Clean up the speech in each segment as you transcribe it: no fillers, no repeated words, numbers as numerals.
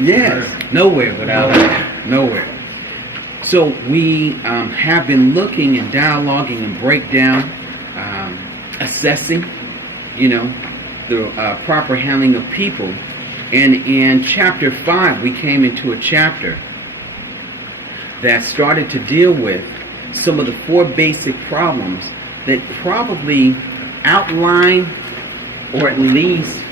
Yes, nowhere without it. Nowhere. So we have been looking and dialoguing and breakdown, assessing, the proper handling of people. And in chapter 5, we came into a chapter that started to deal with some of the 4 basic problems that probably outline or at least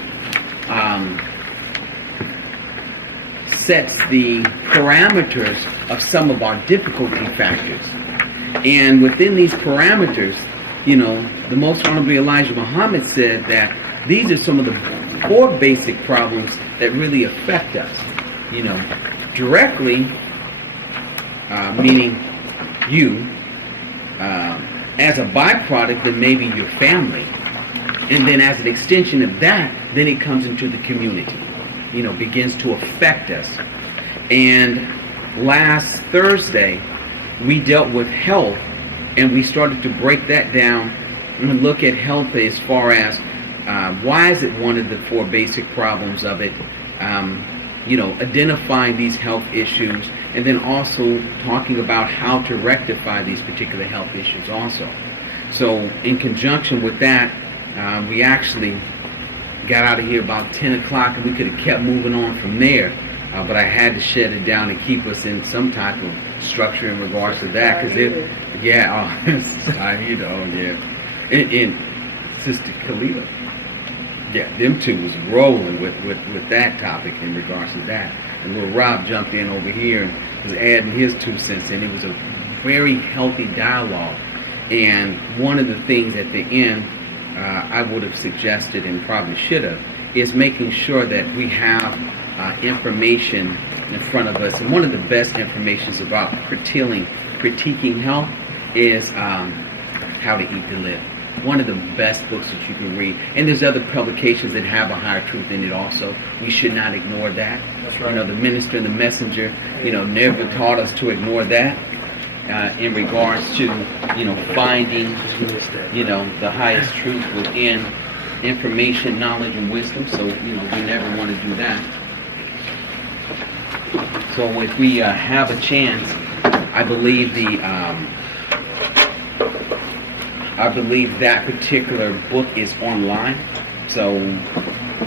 sets the parameters of some of our difficulty factors. And within these parameters, the Most Honorable Elijah Muhammad said that these are some of the 4 basic problems that really affect us, directly, meaning you, as a byproduct, then maybe your family. And then as an extension of that, then it comes into the community, begins to affect us. And last Thursday, we dealt with health, and we started to break that down and look at health as far as why is it one of the 4 basic problems of it, identifying these health issues, and then also talking about how to rectify these particular health issues also. So in conjunction with that, we actually got out of here about 10 o'clock, and we could have kept moving on from there, but I had to shut it down and keep us in some type of structure in regards to that, because and Sister Khalila, them two was rolling with that topic in regards to that. And little Rob jumped in over here and was adding his 2 cents in. It was a very healthy dialogue. And one of the things at the end I would have suggested and probably should have is making sure that we have information in front of us. And one of the best information about critiquing health is How to Eat to Live. One of the best books that you can read. And there's other publications that have a higher truth in it also. We should not ignore that. That's right. The minister and the messenger, never taught us to ignore that in regards to, finding, the highest truth within information, knowledge, and wisdom. So, we never want to do that. So if we have a chance, I believe that particular book is online. So,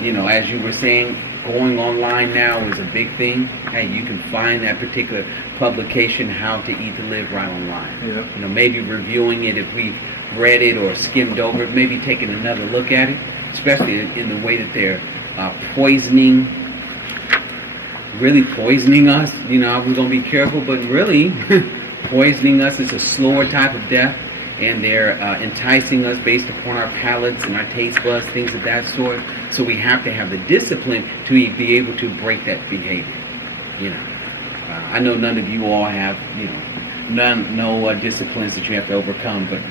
as you were saying, going online now is a big thing. Hey, you can find that particular publication, How to Eat to Live, right online. Yeah. Maybe reviewing it if we've read it or skimmed over it, maybe taking another look at it, especially in the way that they're really poisoning us. I was going to be careful, but really poisoning us is a slower type of death. And they're enticing us based upon our palates and our taste buds, things of that sort. So we have to have the discipline to be able to break that behavior. I know none of you all have, no disciplines that you have to overcome, but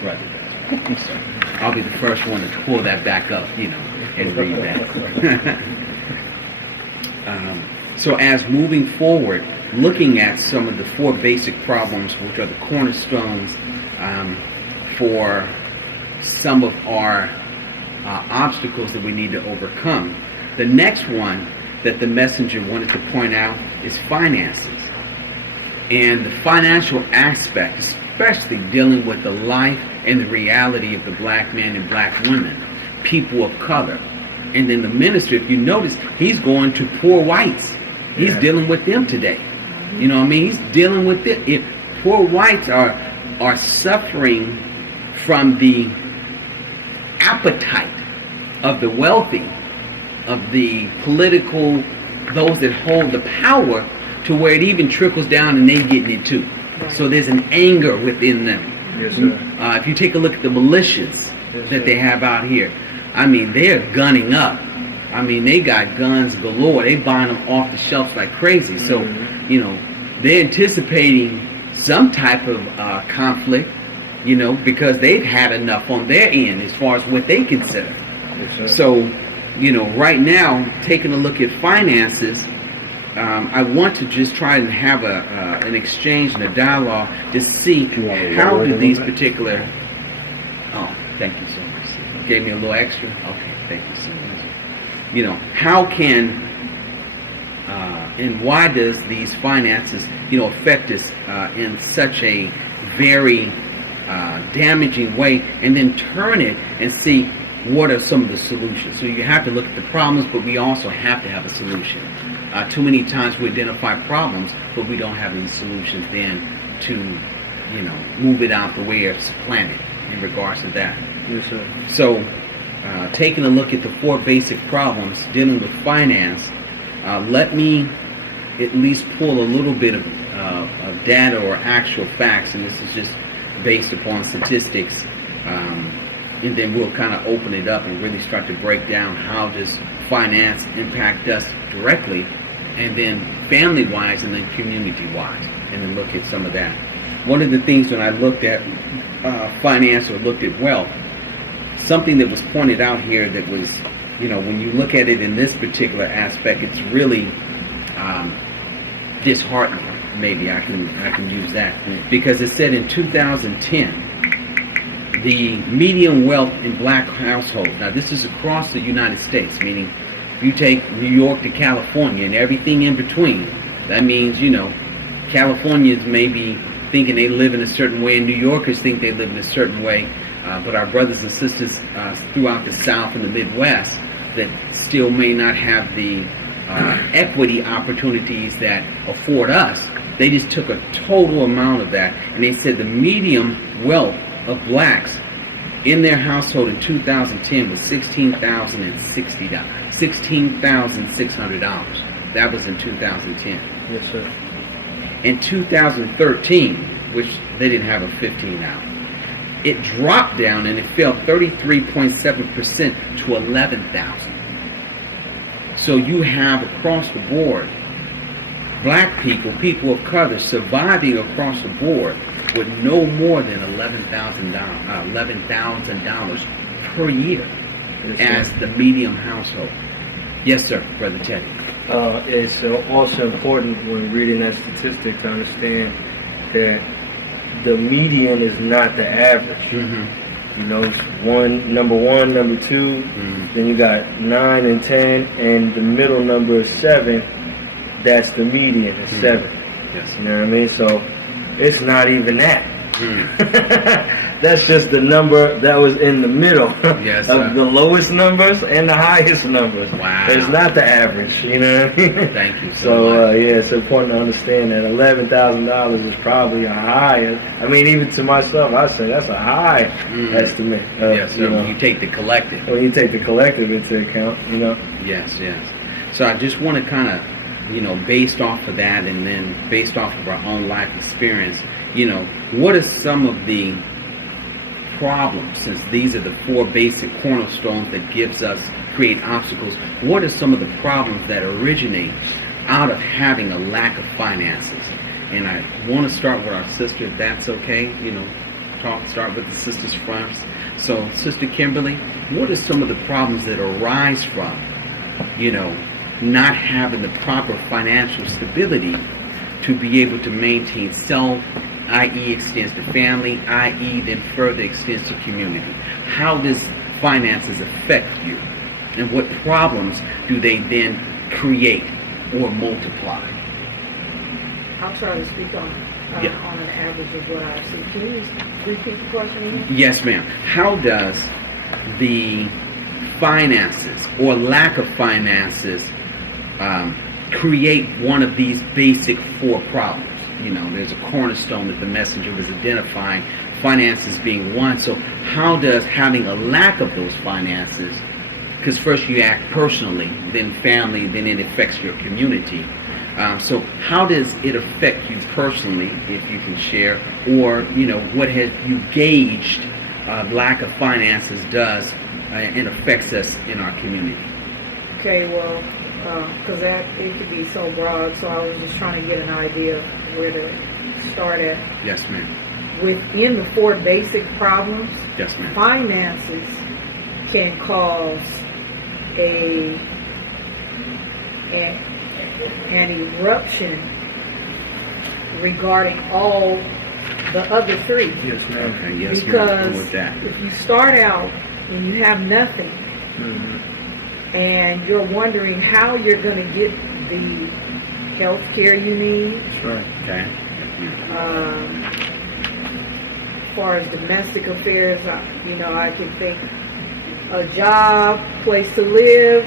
brother does. So I'll be the first one to pull that back up, and read that. So as moving forward, looking at some of the 4 basic problems, which are the cornerstones for some of our obstacles that we need to overcome. The next one that the messenger wanted to point out is finances. And the financial aspect, especially dealing with the life and the reality of the black man and black women, people of color. And then the minister, if you notice, he's going to poor whites. He's dealing with them today. He's dealing with it. Poor whites are suffering from the appetite of the wealthy, of the political, those that hold the power, to where it even trickles down and they getting it too. So there's an anger within them. Yes, sir. If you take a look at the militias that they have out here, they're gunning up. They got guns galore. They buying them off the shelves like crazy. So, they're anticipating some type of conflict, because they've had enough on their end as far as what they consider. Yes, so, right now, taking a look at finances, I want to just try and have an exchange and a dialogue to see how do these particular... Oh, thank you so much. Gave me a little extra? Okay, thank you so much. How can and why does these finances, affect us in such a very damaging way, and then turn it and see what are some of the solutions. So you have to look at the problems, but we also have to have a solution. Too many times we identify problems, but we don't have any solutions then to, move it out the way or supplant it in regards to that. Yes, sir. So taking a look at the 4 basic problems dealing with finance, let me at least pull a little bit of data or actual facts, and this is just based upon statistics, and then we'll kind of open it up and really start to break down how does finance impact us directly, and then family-wise, and then community-wise, and then look at some of that. One of the things when I looked at finance or looked at wealth, something that was pointed out here that was, when you look at it in this particular aspect, it's really disheartening. Maybe I can use that, because it said in 2010 the median wealth in black households. Now this is across the United States, meaning if you take New York to California and everything in between, that means Californians may be thinking they live in a certain way, and New Yorkers think they live in a certain way, but our brothers and sisters throughout the South and the Midwest that still may not have the equity opportunities that afford us, they just took a total amount of that, and they said the median wealth of blacks in their household in 2010 was $16,600. That was in 2010. Yes, sir. In 2013, which they didn't have a 15 out, it dropped down and it fell 33.7% to 11,000. So you have across the board black people, people of color, surviving across the board with no more than $11,000 per year as the medium household. Yes, sir, Brother Teddy. It's also important when reading that statistic to understand that the median is not the average. Mm-hmm. It's number one, number two, then you got 9 and 10, and the middle number is 7. That's the median, is 7. Yes. You know what I mean? So it's not even that. That's just the number that was in the middle Yes, of the lowest numbers and the highest numbers. Wow. It's not the average, you know what I mean? Thank you So much. it's important to understand that $11,000 is probably a high. I mean, even to myself, I say that's a high estimate. Yes, sir. When you take the collective. When you take the collective into account, Yes. So I just want to kind of, based off of that, and then based off of our own life experience, what are some of the problems, since these are the 4 basic cornerstones that create obstacles, what are some of the problems that originate out of having a lack of finances? And I want to start with our sister, if that's okay, start with the sisters first. So, Sister Kimberly, what are some of the problems that arise from, not having the proper financial stability to be able to maintain self, i.e. extends to family, i.e. then further extends to community? How does finances affect you? And what problems do they then create or multiply? I'll try to speak on an average of what I've seen. Can you repeat the question again? Yes, ma'am. How does the finances or lack of finances create one of these basic 4 problems? There's a cornerstone that the messenger was identifying, finances being one. So how does having a lack of those finances, because first you act personally, then family, then it affects your community. So how does it affect you personally, if you can share, or, what has you gauged lack of finances does and affects us in our community? Okay, well, because it could be so broad, so I was just trying to get an idea of where to start at. Yes, ma'am. Within the 4 basic problems, Yes, ma'am. finances can cause an eruption regarding all the other 3. Yes, ma'am. Okay, yes, ma'am. Because With that. if you start out and you have nothing, and you're wondering how you're going to get the health care you need. That's right. Okay. As far as domestic affairs, I can think a job, place to live,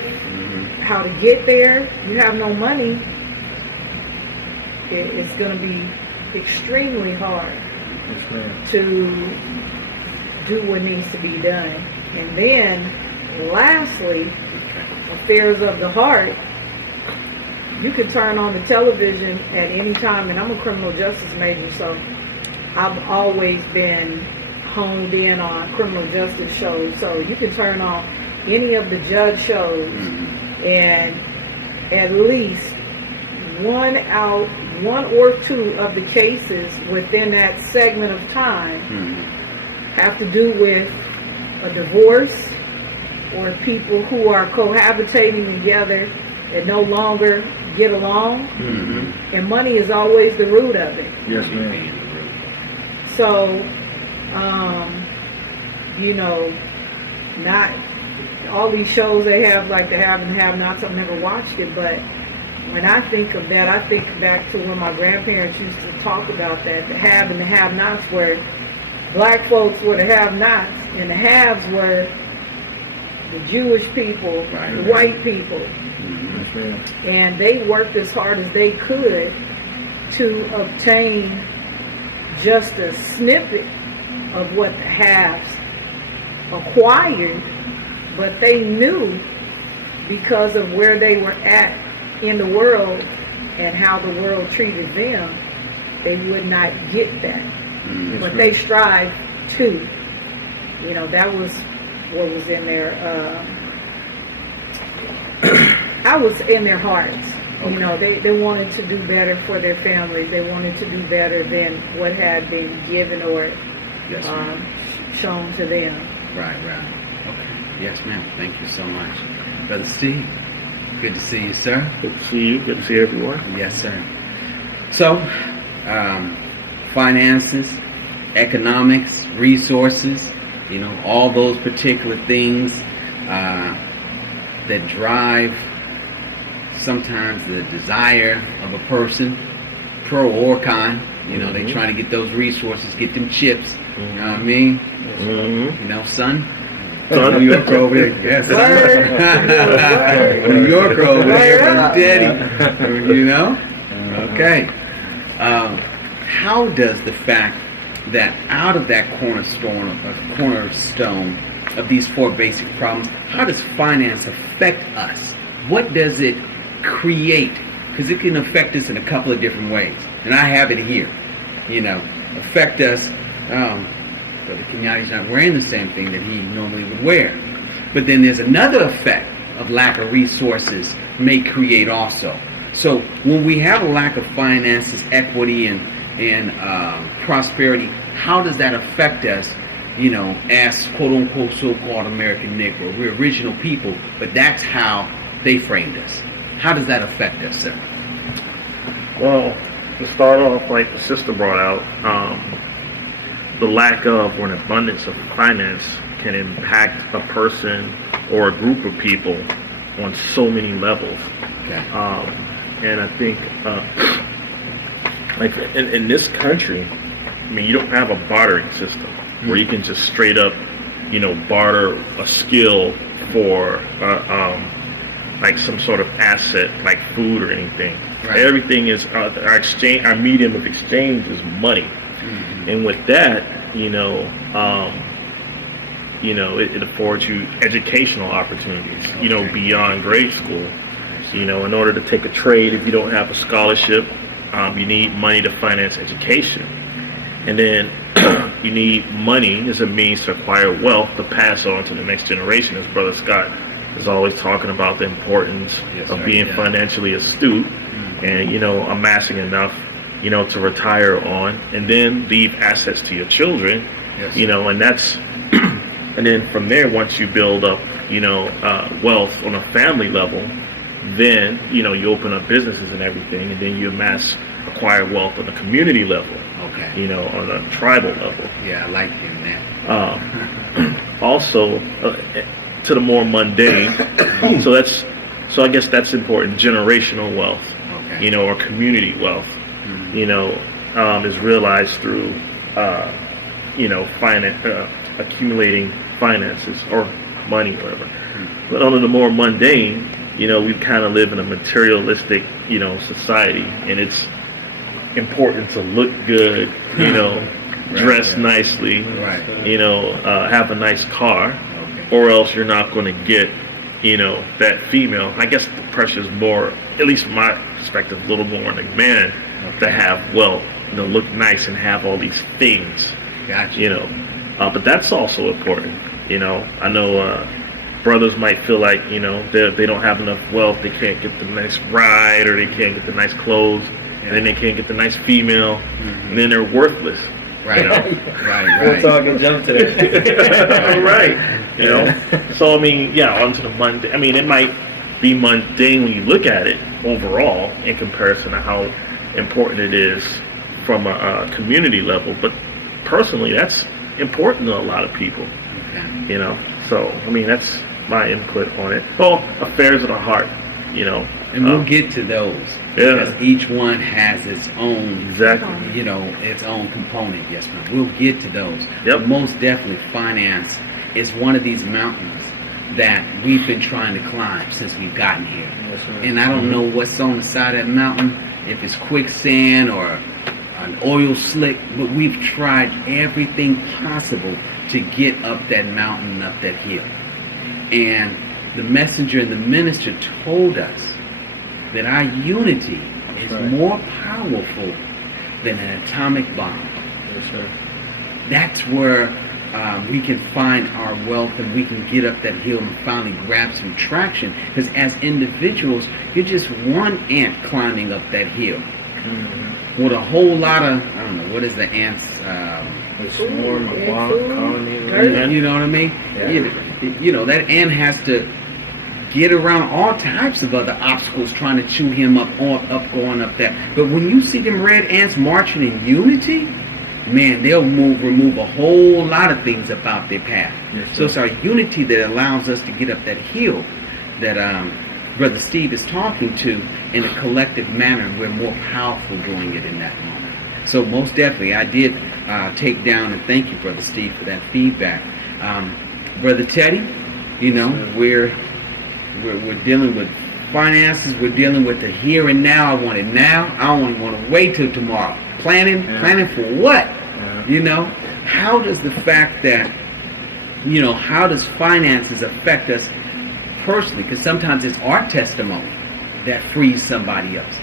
how to get there. You have no money, it's going to be extremely hard to do what needs to be done. And then, lastly, affairs of the heart. You can turn on the television at any time, and I'm a criminal justice major, so I've always been honed in on criminal justice shows. So you can turn on any of the judge shows, and at least one or two of the cases within that segment of time have to do with a divorce or people who are cohabitating together that no longer get along, and money is always the root of it. Yes, ma'am. So, not all these shows they have, like the have and have-nots. I've never watched it, but when I think of that, I think back to when my grandparents used to talk about that. The have and the have-nots, where black folks were the have-nots, and the haves were the Jewish people, the white people. And they worked as hard as they could to obtain just a snippet of what the haves acquired, but they knew, because of where they were at in the world and how the world treated them, they would not get that. But they strived to. That was what was in their I was in their hearts. They wanted to do better for their families. They wanted to do better than what had been given or shown to them. Right. Okay. Yes, ma'am. Thank you so much. Brother Steve, good to see you, sir. Good to see you. Good to see everyone. Yes, sir. So, finances, economics, resources, all those particular things that drive sometimes the desire of a person, pro or con. They try to get those resources, get them chips. You know what I mean? Son? New Yorker over there. Yes. New Yorker over there from Daddy. Okay. How does the fact that out of that cornerstone of these four basic problems, how does finance affect us? What does it create? Because it can affect us in a couple of different ways. And I have it here. Affect us. Brother Kenyati's not wearing the same thing that he normally would wear. But then there's another effect of lack of resources may create also. So when we have a lack of finances, equity, and prosperity, how does that affect us, as quote-unquote so-called American Negro? We're original people, but that's how they framed us. How does that affect us, sir? Well, to start off, like the sister brought out, the lack of or an abundance of finance can impact a person or a group of people on so many levels. Okay. And I think, like in this country, you don't have a bartering system where you can just straight up, barter a skill for like some sort of asset, like food or anything. Right. Everything is our medium of exchange is money. And with that, it affords you educational opportunities, beyond grade school. In order to take a trade, if you don't have a scholarship, you need money to finance education. And then you need money as a means to acquire wealth to pass on to the next generation, as Brother Scott is always talking about the importance of being financially astute and, amassing enough to retire on, and then leave assets to your children, and that's, and then from there, once you build up, wealth on a family level, then, you open up businesses and everything, and then you acquire wealth on a community level, on a tribal level. Yeah, I like hearing that. Also, to the more mundane, so that's So I guess that's important. Generational wealth, Okay. or community wealth, is realized through, accumulating finances or money, whatever. But on the more mundane, we kind of live in a materialistic, society, and it's important to look good, dress nicely, Right. have a nice car, Okay. or else you're not going to get, that female. I guess the pressure is more, at least from my perspective, a little more on the man to have wealth, look nice and have all these things, Gotcha. but that's also important. I know brothers might feel like, they don't have enough wealth, they can't get the nice ride, or they can't get the nice clothes, and then they can't get the nice female, and then they're worthless. Right. Right. We'll Right. talk and jump to that. Right. So, onto the mundane. It might be mundane when you look at it overall in comparison to how important it is from a community level. But personally, that's important to a lot of people, Okay. So, that's my input on it. Oh, affairs of the heart, And we'll get to those. Yeah. Because each one has its own, Exactly. its own component. Yes, ma'am. We'll get to those. Yep. But most definitely, finance is one of these mountains that we've been trying to climb since we've gotten here. Yes, sir. And I don't know what's on the side of that mountain, if it's quicksand or an oil slick, but we've tried everything possible to get up that mountain, up that hill. And the messenger and the minister told us that our unity is right. more powerful than an atomic bomb. Yes, sir. That's where we can find our wealth, and we can get up that hill and finally grab some traction. Because as individuals, you're just one ant climbing up that hill with a whole lot of, I don't know, what is the ants? A swarm, a block, colony. You know what I mean? Yeah. That ant has to get around all types of other obstacles trying to chew him up, going up there. But when you see them red ants marching in unity, man, they'll remove a whole lot of things about their path. Yes, So it's our unity that allows us to get up that hill that Brother Steve is talking to in a collective manner. We're more powerful doing it in that moment. So most definitely, I did take down, and thank you, Brother Steve, for that feedback. Brother Teddy, we're dealing with finances. We're dealing with the here and now. I want it now. I don't want to wait till tomorrow. Planning for what? How does the fact that, how does finances affect us personally? Because sometimes it's our testimony that frees somebody else.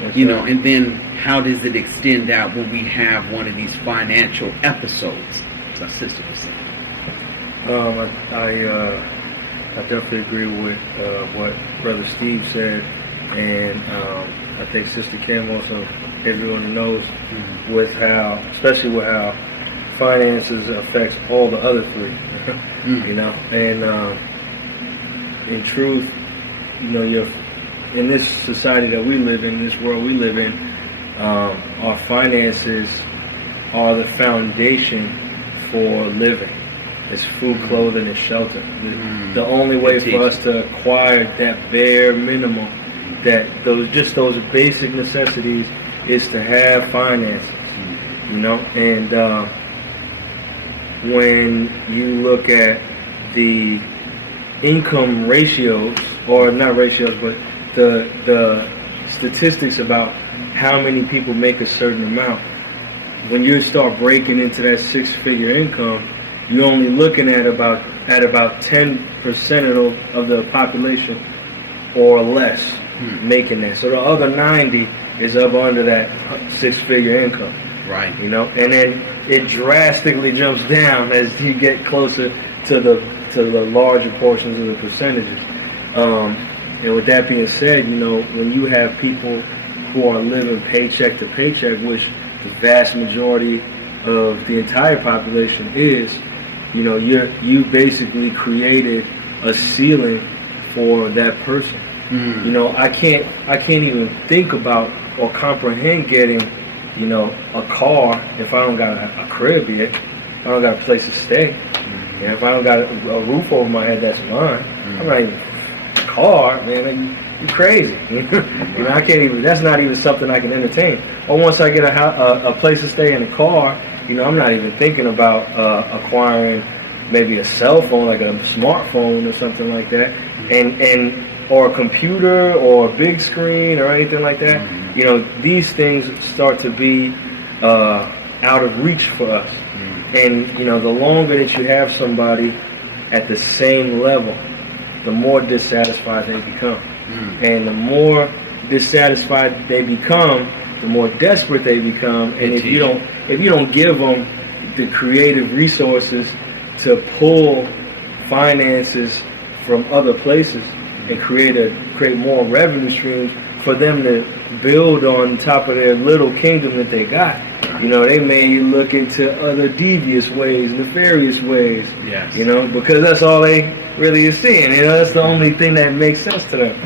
Yes, And then how does it extend out when we have one of these financial episodes, as our sister was saying? I definitely agree with what Brother Steve said, and I think Sister Kim also, everyone knows, with how, especially with how finances affects all the other three, and in truth, you're in this society that we live in, this world we live in, our finances are the foundation for living. It's food, clothing, and shelter. The only way for us to acquire that bare minimum, those basic necessities, is to have finances. And when you look at the income ratios, or not ratios, but the statistics about how many people make a certain amount, when you start breaking into that six-figure income, you're only looking at about 10% of the population or less making that. So the other 90 is up under that six-figure income. Right. And then it drastically jumps down as you get closer to the larger portions of the percentages. And with that being said, when you have people who are living paycheck to paycheck, which the vast majority of the entire population is, you basically created a ceiling for that person. I can't even think about or comprehend getting, a car if I don't got a crib yet. If I don't got a place to stay. If I don't got a roof over my head, that's mine. I'm not even car, man, you crazy. You know, I can't even. That's not even something I can entertain. Or once I get a place to stay in a car, you know, I'm not even thinking about acquiring maybe a cell phone, like a smartphone or something like that, and or a computer or a big screen or anything like that. Mm-hmm. You know, these things start to be out of reach for us. Mm-hmm. And you know, the longer that you have somebody at the same level, the more dissatisfied they become. Mm-hmm. And the more dissatisfied they become, the more desperate they become. And if you don't give them the creative resources to pull finances from other places and create more revenue streams for them to build on top of their little kingdom that they got, you know, they may look into other devious ways, nefarious ways. Yes. You know, because that's all they really is seeing. You know, that's the only thing that makes sense to them.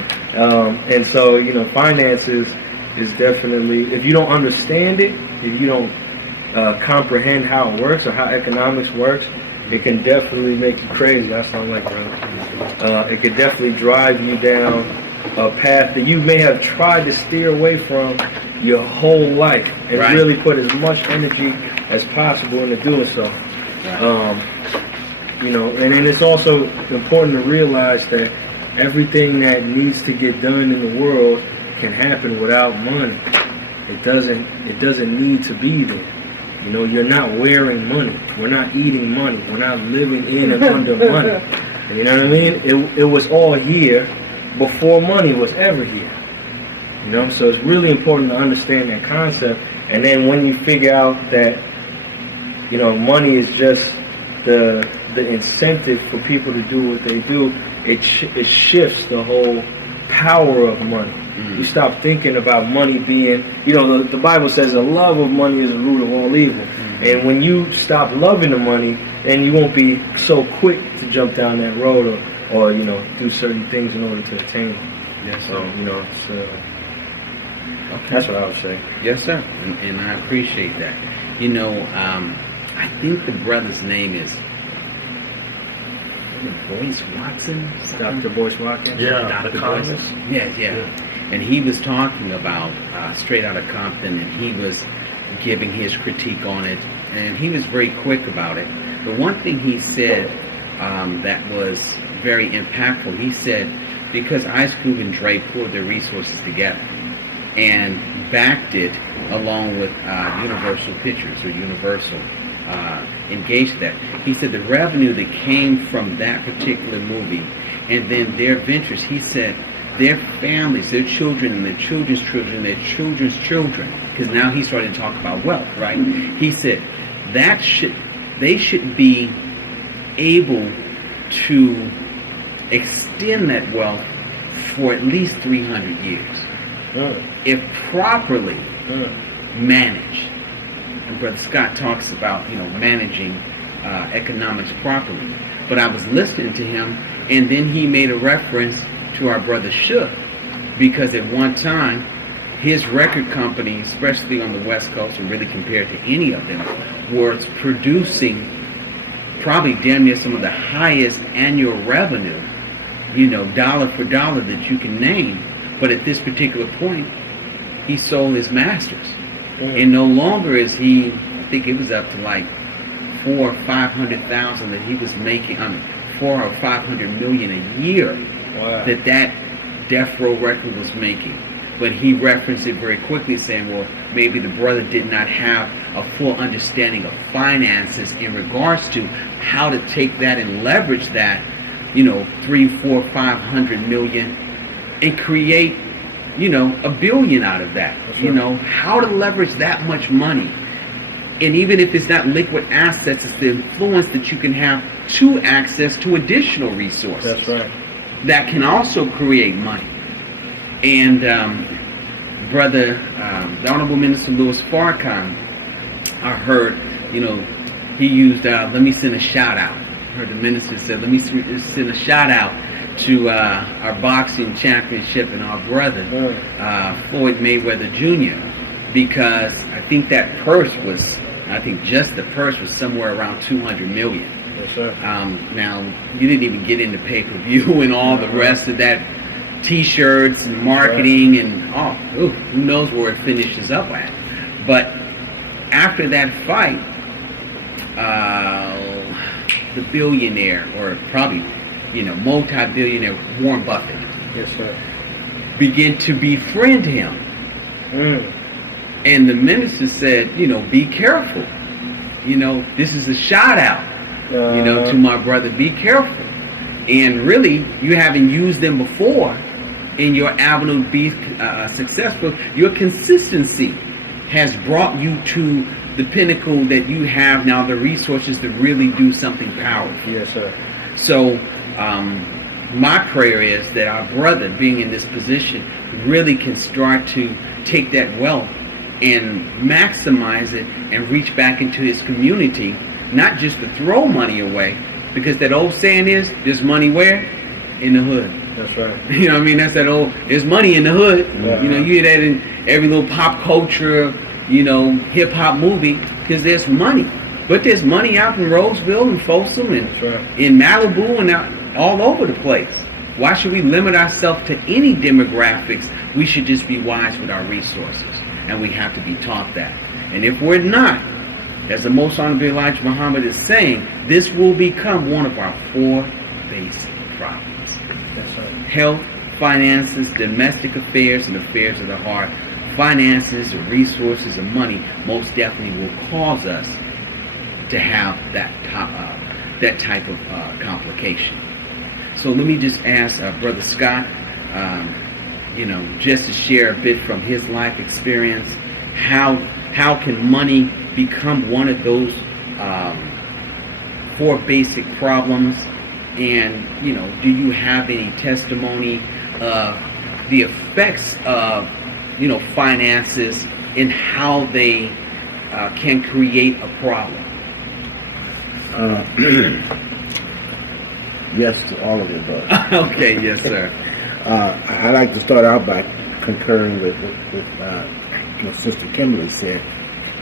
And so, you know, finances is definitely, if you don't understand it, if you don't comprehend how it works or how economics works, it can definitely make you crazy. That's what I'm like, bro. It could definitely drive you down a path that you may have tried to steer away from your whole life and Right. really put as much energy as possible into doing so. Right. You know, and then it's also important to realize that everything that needs to get done in the world can happen without money. It doesn't need to be there. You know, you're not wearing money. We're not eating money. We're not living in and under money. You know what I mean? It was all here before money was ever here. You know, so it's really important to understand that concept. And then when you figure out that, you know, money is just the incentive for people to do what they do, it shifts the whole power of money. Mm. You stop thinking about money being, you know, the Bible says the love of money is the root of all evil. Mm. And when you stop loving the money, then you won't be so quick to jump down that road or you know, do certain things in order to attain it. Yes, So, sir. you know, it's, Okay. that's what I would say. Yes, sir. And I appreciate that. You know, I think the brother's name is Boyce Watson. Dr. Boyce Watkins? Yeah, Dr. the Boyce. economist. Yeah. And he was talking about Straight Outta Compton, and he was giving his critique on it, and he was very quick about it. The one thing he said that was very impactful, he said, because Ice Cube and Dre pulled their resources together and backed it along with Universal Pictures or Universal engaged that. He said the revenue that came from that particular movie and then their ventures, he said their families, their children and their children's children, their children's children, because now he started to talk about wealth, right? He said they should be able to extend that wealth for at least 300 years if properly managed. And Brother Scott talks about, you know, managing economics properly. But I was listening to him, and then he made a reference to our brother Shook, because at one time his record company, especially on the West Coast, and really compared to any of them, was producing probably damn near some of the highest annual revenue, you know, dollar for dollar that you can name. But at this particular point, he sold his masters. And no longer is he, I think it was up to like 400,000 or 500,000 that he was making, 4 or 500 million a year. Wow. that Death Row record was making. But he referenced it very quickly, saying, well, maybe the brother did not have a full understanding of finances in regards to how to take that and leverage that, you know, 300, 400, 500 million and create, you know, $1 billion out of that. That's You right. know, how to leverage that much money. And even if it's not liquid assets, it's the influence that you can have to access to additional resources. That's right. That can also create money. And brother, the Honorable Minister Louis Farrakhan, I heard, you know, he used, let me send a shout out. I heard the minister said, let me send a shout out to our boxing championship and our brother, Floyd Mayweather Jr., because I think that purse was, I think just the purse was somewhere around 200 million. Yes, sir. Now, you didn't even get into pay-per-view and all the rest of that T-shirts and marketing and who knows where it finishes up at. But after that fight, the billionaire, or probably, multi-billionaire Warren Buffett, Yes, sir. began to befriend him. Mm. And the minister said, be careful. This is a shout out, to my brother, be careful. And really, you haven't used them before in your avenue to be successful. Your consistency has brought you to the pinnacle that you have now, the resources to really do something powerful. Yes, sir. So, my prayer is that our brother, being in this position, really can start to take that wealth and maximize it and reach back into his community, not just to throw money away, because that old saying is, there's money where? In the hood. That's right. You know what I mean? That's that old, there's money in the hood. Yeah. You hear that in every little pop culture, hip-hop movie, because there's money. But there's money out in Roseville and Folsom and That's right. in Malibu and out all over the place. Why should we limit ourselves to any demographics? We should just be wise with our resources. And we have to be taught that. And if we're not, as the Most Honorable Elijah Muhammad is saying, this will become one of our 4 basic problems. That's right. Health, finances, domestic affairs, and affairs of the heart. Finances, resources, and money most definitely will cause us to have that type of complication. So let me just ask Brother Scott, just to share a bit from his life experience, how can money become one of those 4 basic problems? And, do you have any testimony of the effects of, finances and how they can create a problem? Yes to all of the above. Okay, yes, sir. I'd like to start out by concurring with what Sister Kimberly said,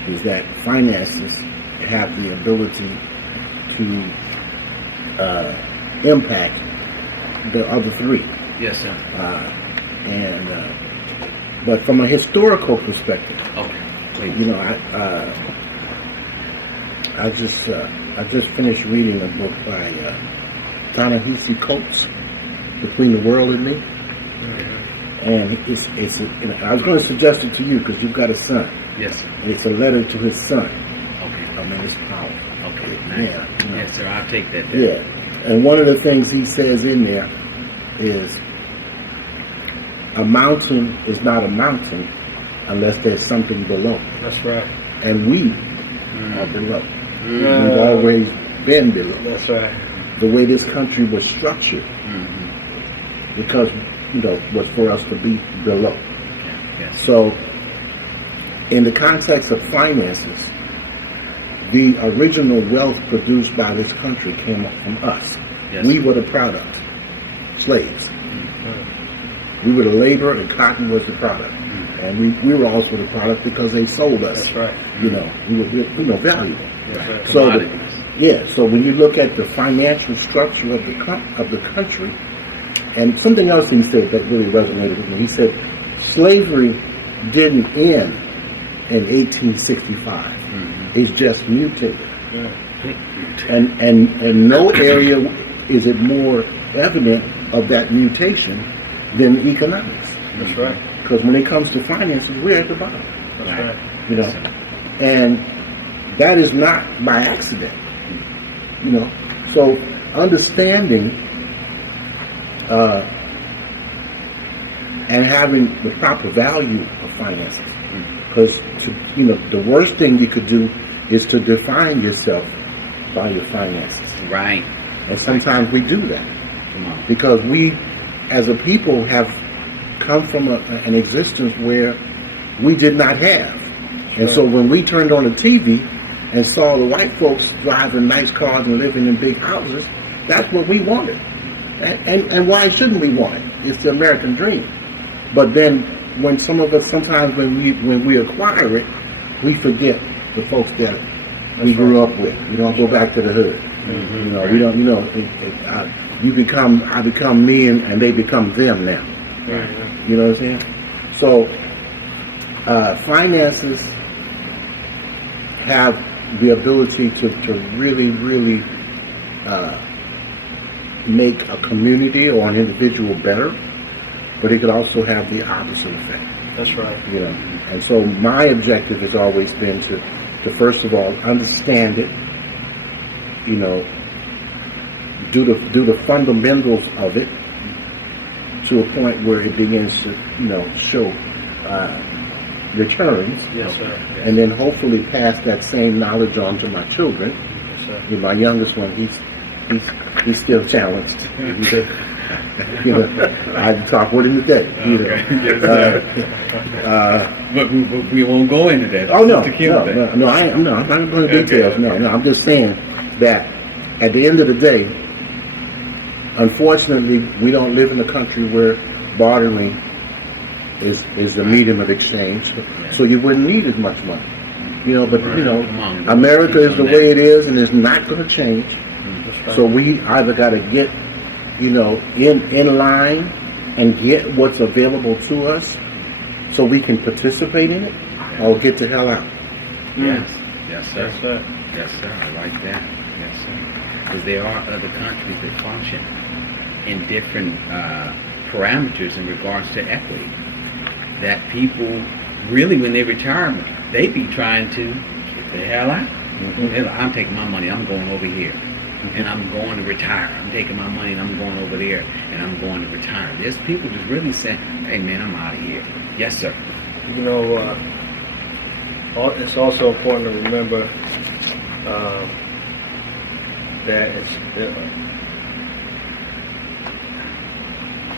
is that finances have the ability to impact the other 3. Yes, sir. But from a historical perspective, Okay, please. I just finished reading a book by Ta-Nehisi Coates, Between the World and Me. And I was going to suggest it to you because you've got a son. Yes, sir. It's a letter to his son. Okay. I mean, it's powerful. Okay. Yeah. Yes, sir. I'll take that. Down. Yeah. And one of the things he says in there is, a mountain is not a mountain unless there's something below. That's right. And we are below. We've always been below. That's right. The way this country was structured, because was for us to be below. Yes. So, in the context of finances, the original wealth produced by this country came from us. Yes. We were the product, slaves. We were the labor, and cotton was the product, and we were also the product because they sold us. That's right. We were valuable. That's right. So, Commodities. so when you look at the financial structure of the country, and something else he said that really resonated with me. He said, slavery didn't end in 1865. It's just mutated. And no area is it more evident of that mutation than economics. That's right. Because when it comes to finances, we're at the bottom. That's right. And that is not by accident. So understanding and having the proper value of finances, because the worst thing you could do is to define yourself by your finances. Right. And sometimes we do that because we, as a people, have come from an existence where we did not have. And so when we turned on the TV and saw the white folks driving nice cars and living in big houses, that's what we wanted. And why shouldn't we want it? It's the American dream. But then when some of us, sometimes when we acquire it, we forget the folks that we grew up with. We don't go back to the hood. We don't, I become me and they become them now. Right. You know what I'm saying? So, finances have the ability to really, really make a community or an individual better, but it could also have the opposite effect. That's right. You know, and so my objective has always been to first of all understand it. You know, do the fundamentals of it to a point where it begins to, you know, show returns. Yes, sir. And then hopefully pass that same knowledge on to my children. Yes, sir. You know, my youngest one, he's still challenged. You know, I talk with him today. You know. But we won't go into that. Oh no, To kill that. I'm not going to details. Okay. No, I'm just saying that at the end of the day, unfortunately, we don't live in a country where bartering is the medium of exchange, so you wouldn't need as much money. You know, but you know, America is the way it is, and it's not going to change. So we either got to get, you know, in line and get what's available to us, so we can participate in it, or get the hell out. Yes. Yes, sir. Yes, sir. Yes, sir. I like that. Yes, sir. Because there are other countries that function in different parameters in regards to equity. That people really, when they retire, they be trying to get the hell out. They're like, I'm taking my money, I'm going over here. And I'm going to retire. I'm taking my money and I'm going over there and I'm going to retire. There's people just really saying, hey man, I'm out of here. Yes, sir. You know, it's also important to remember that it's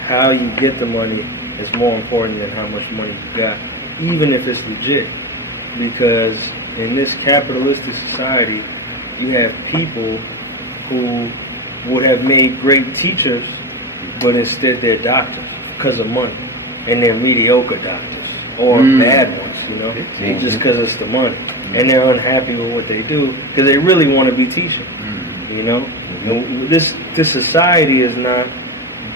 how you get the money is more important than how much money you got, even if it's legit. Because in this capitalistic society, you have people who would have made great teachers, but instead they're doctors because of money, and they're mediocre doctors or bad ones, you know, just because it's the money, and they're unhappy with what they do because they really want to be teaching, you know. And this society is not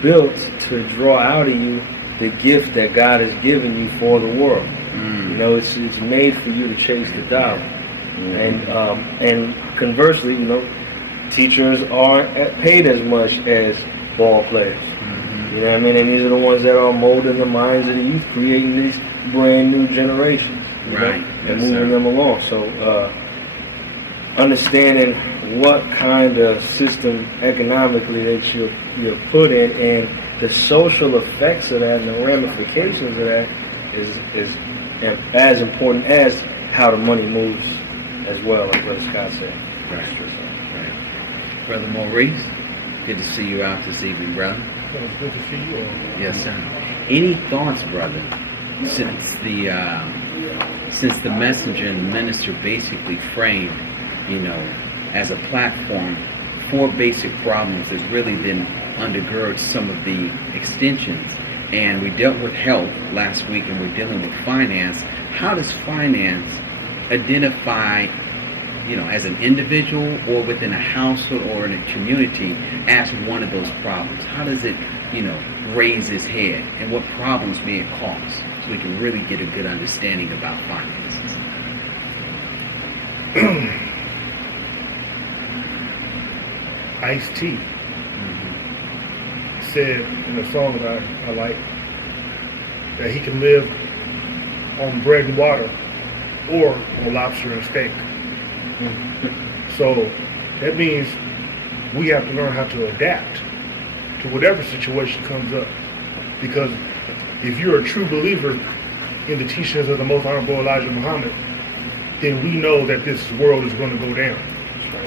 built to draw out of you the gift that God has given you for the world. You know, it's made for you to chase the dollar, and conversely, you know, teachers aren't paid as much as ball players. You know what I mean? And these are the ones that are molding the minds of the youth, creating these brand new generations, Right. and moving them along. So, understanding what kind of system economically that you're put in, and the social effects of that and the ramifications of that is as important as how the money moves as well, like Brother Scott said. Right. Brother Maurice, good to see you out this evening, brother. It's good to see you all. Yes, sir. Any thoughts, brother, since the messenger and minister basically framed, you know, as a platform, 4 basic problems that really then undergird some of the extensions. And we dealt with health last week, and we're dealing with finance. How does finance identify, you know, as an individual or within a household or in a community as one of those problems? How does it, you know, raise its head, and what problems may it cause, so we can really get a good understanding about finances? Ice-T said in a song that I like that he can live on bread and water or on lobster and steak. So that means we have to learn how to adapt to whatever situation comes up. Because if you're a true believer in the teachings of the Most Honorable Elijah Muhammad, then we know that this world is going to go down.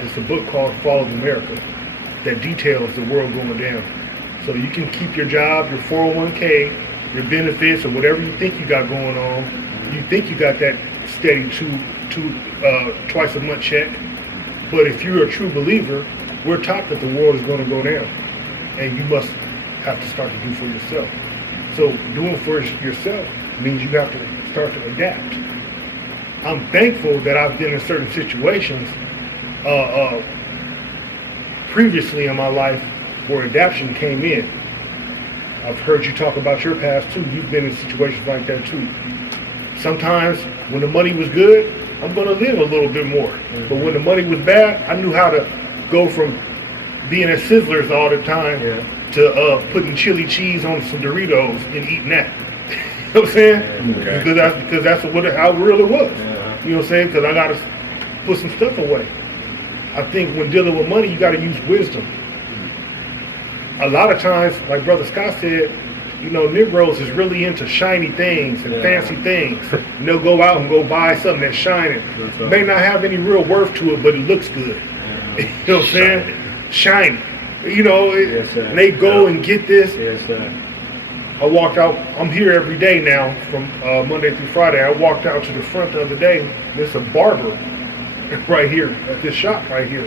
It's a book called Fall of America that details the world going down. So you can keep your job, your 401k, your benefits, or whatever you think you got going on. You think you got that steady twice a month check. But if you're a true believer, we're taught that the world is going to go down. And you must have to start to do for yourself. So doing for yourself means you have to start to adapt. I'm thankful that I've been in certain situations previously in my life where adaptation came in. I've heard you talk about your past too. You've been in situations like that too. Sometimes when the money was good, I'm going to live a little bit more. But when the money was bad, I knew how to go from being at Sizzlers all the time to putting chili cheese on some Doritos and eating that. You know what I'm saying? Because that's how real it was. You know what I'm saying? Because I got to put some stuff away. I think when dealing with money, you got to use wisdom. A lot of times, like Brother Scott said, you know, Negroes is really into shiny things and fancy things. And they'll go out and go buy something that's shining. May not have any real worth to it, but it looks good. You know what I'm saying? Shiny. You know, and they go and get this. I walked out, I'm here every day now from Monday through Friday. I walked out to the front the other day. There's a barber right here at this shop right here.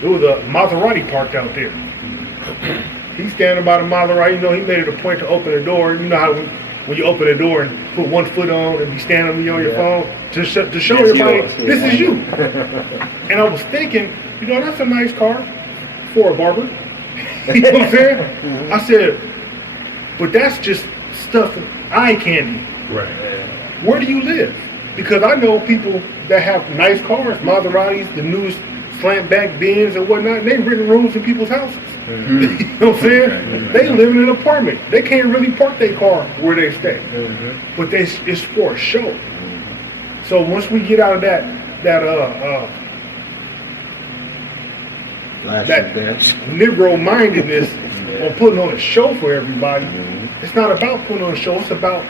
There was a Maserati parked out there. He's standing by the Maserati. You know, he made it a point to open the door. You know how when you open the door and put one foot on and be standing on your phone to show everybody this is you. And I was thinking, you know, that's a nice car for a barber. You know what I'm saying? I said, but that's just stuff, eye candy. Right. Where do you live? Because I know people that have nice cars, Maseratis, the newest slant back Benz and whatnot, and they renting rooms in people's houses. You know what I'm saying? They live in an apartment. They can't really park their car where they stay. But it's for a show. So once we get out of that Negro mindedness on putting on a show for everybody, it's not about putting on a show. It's about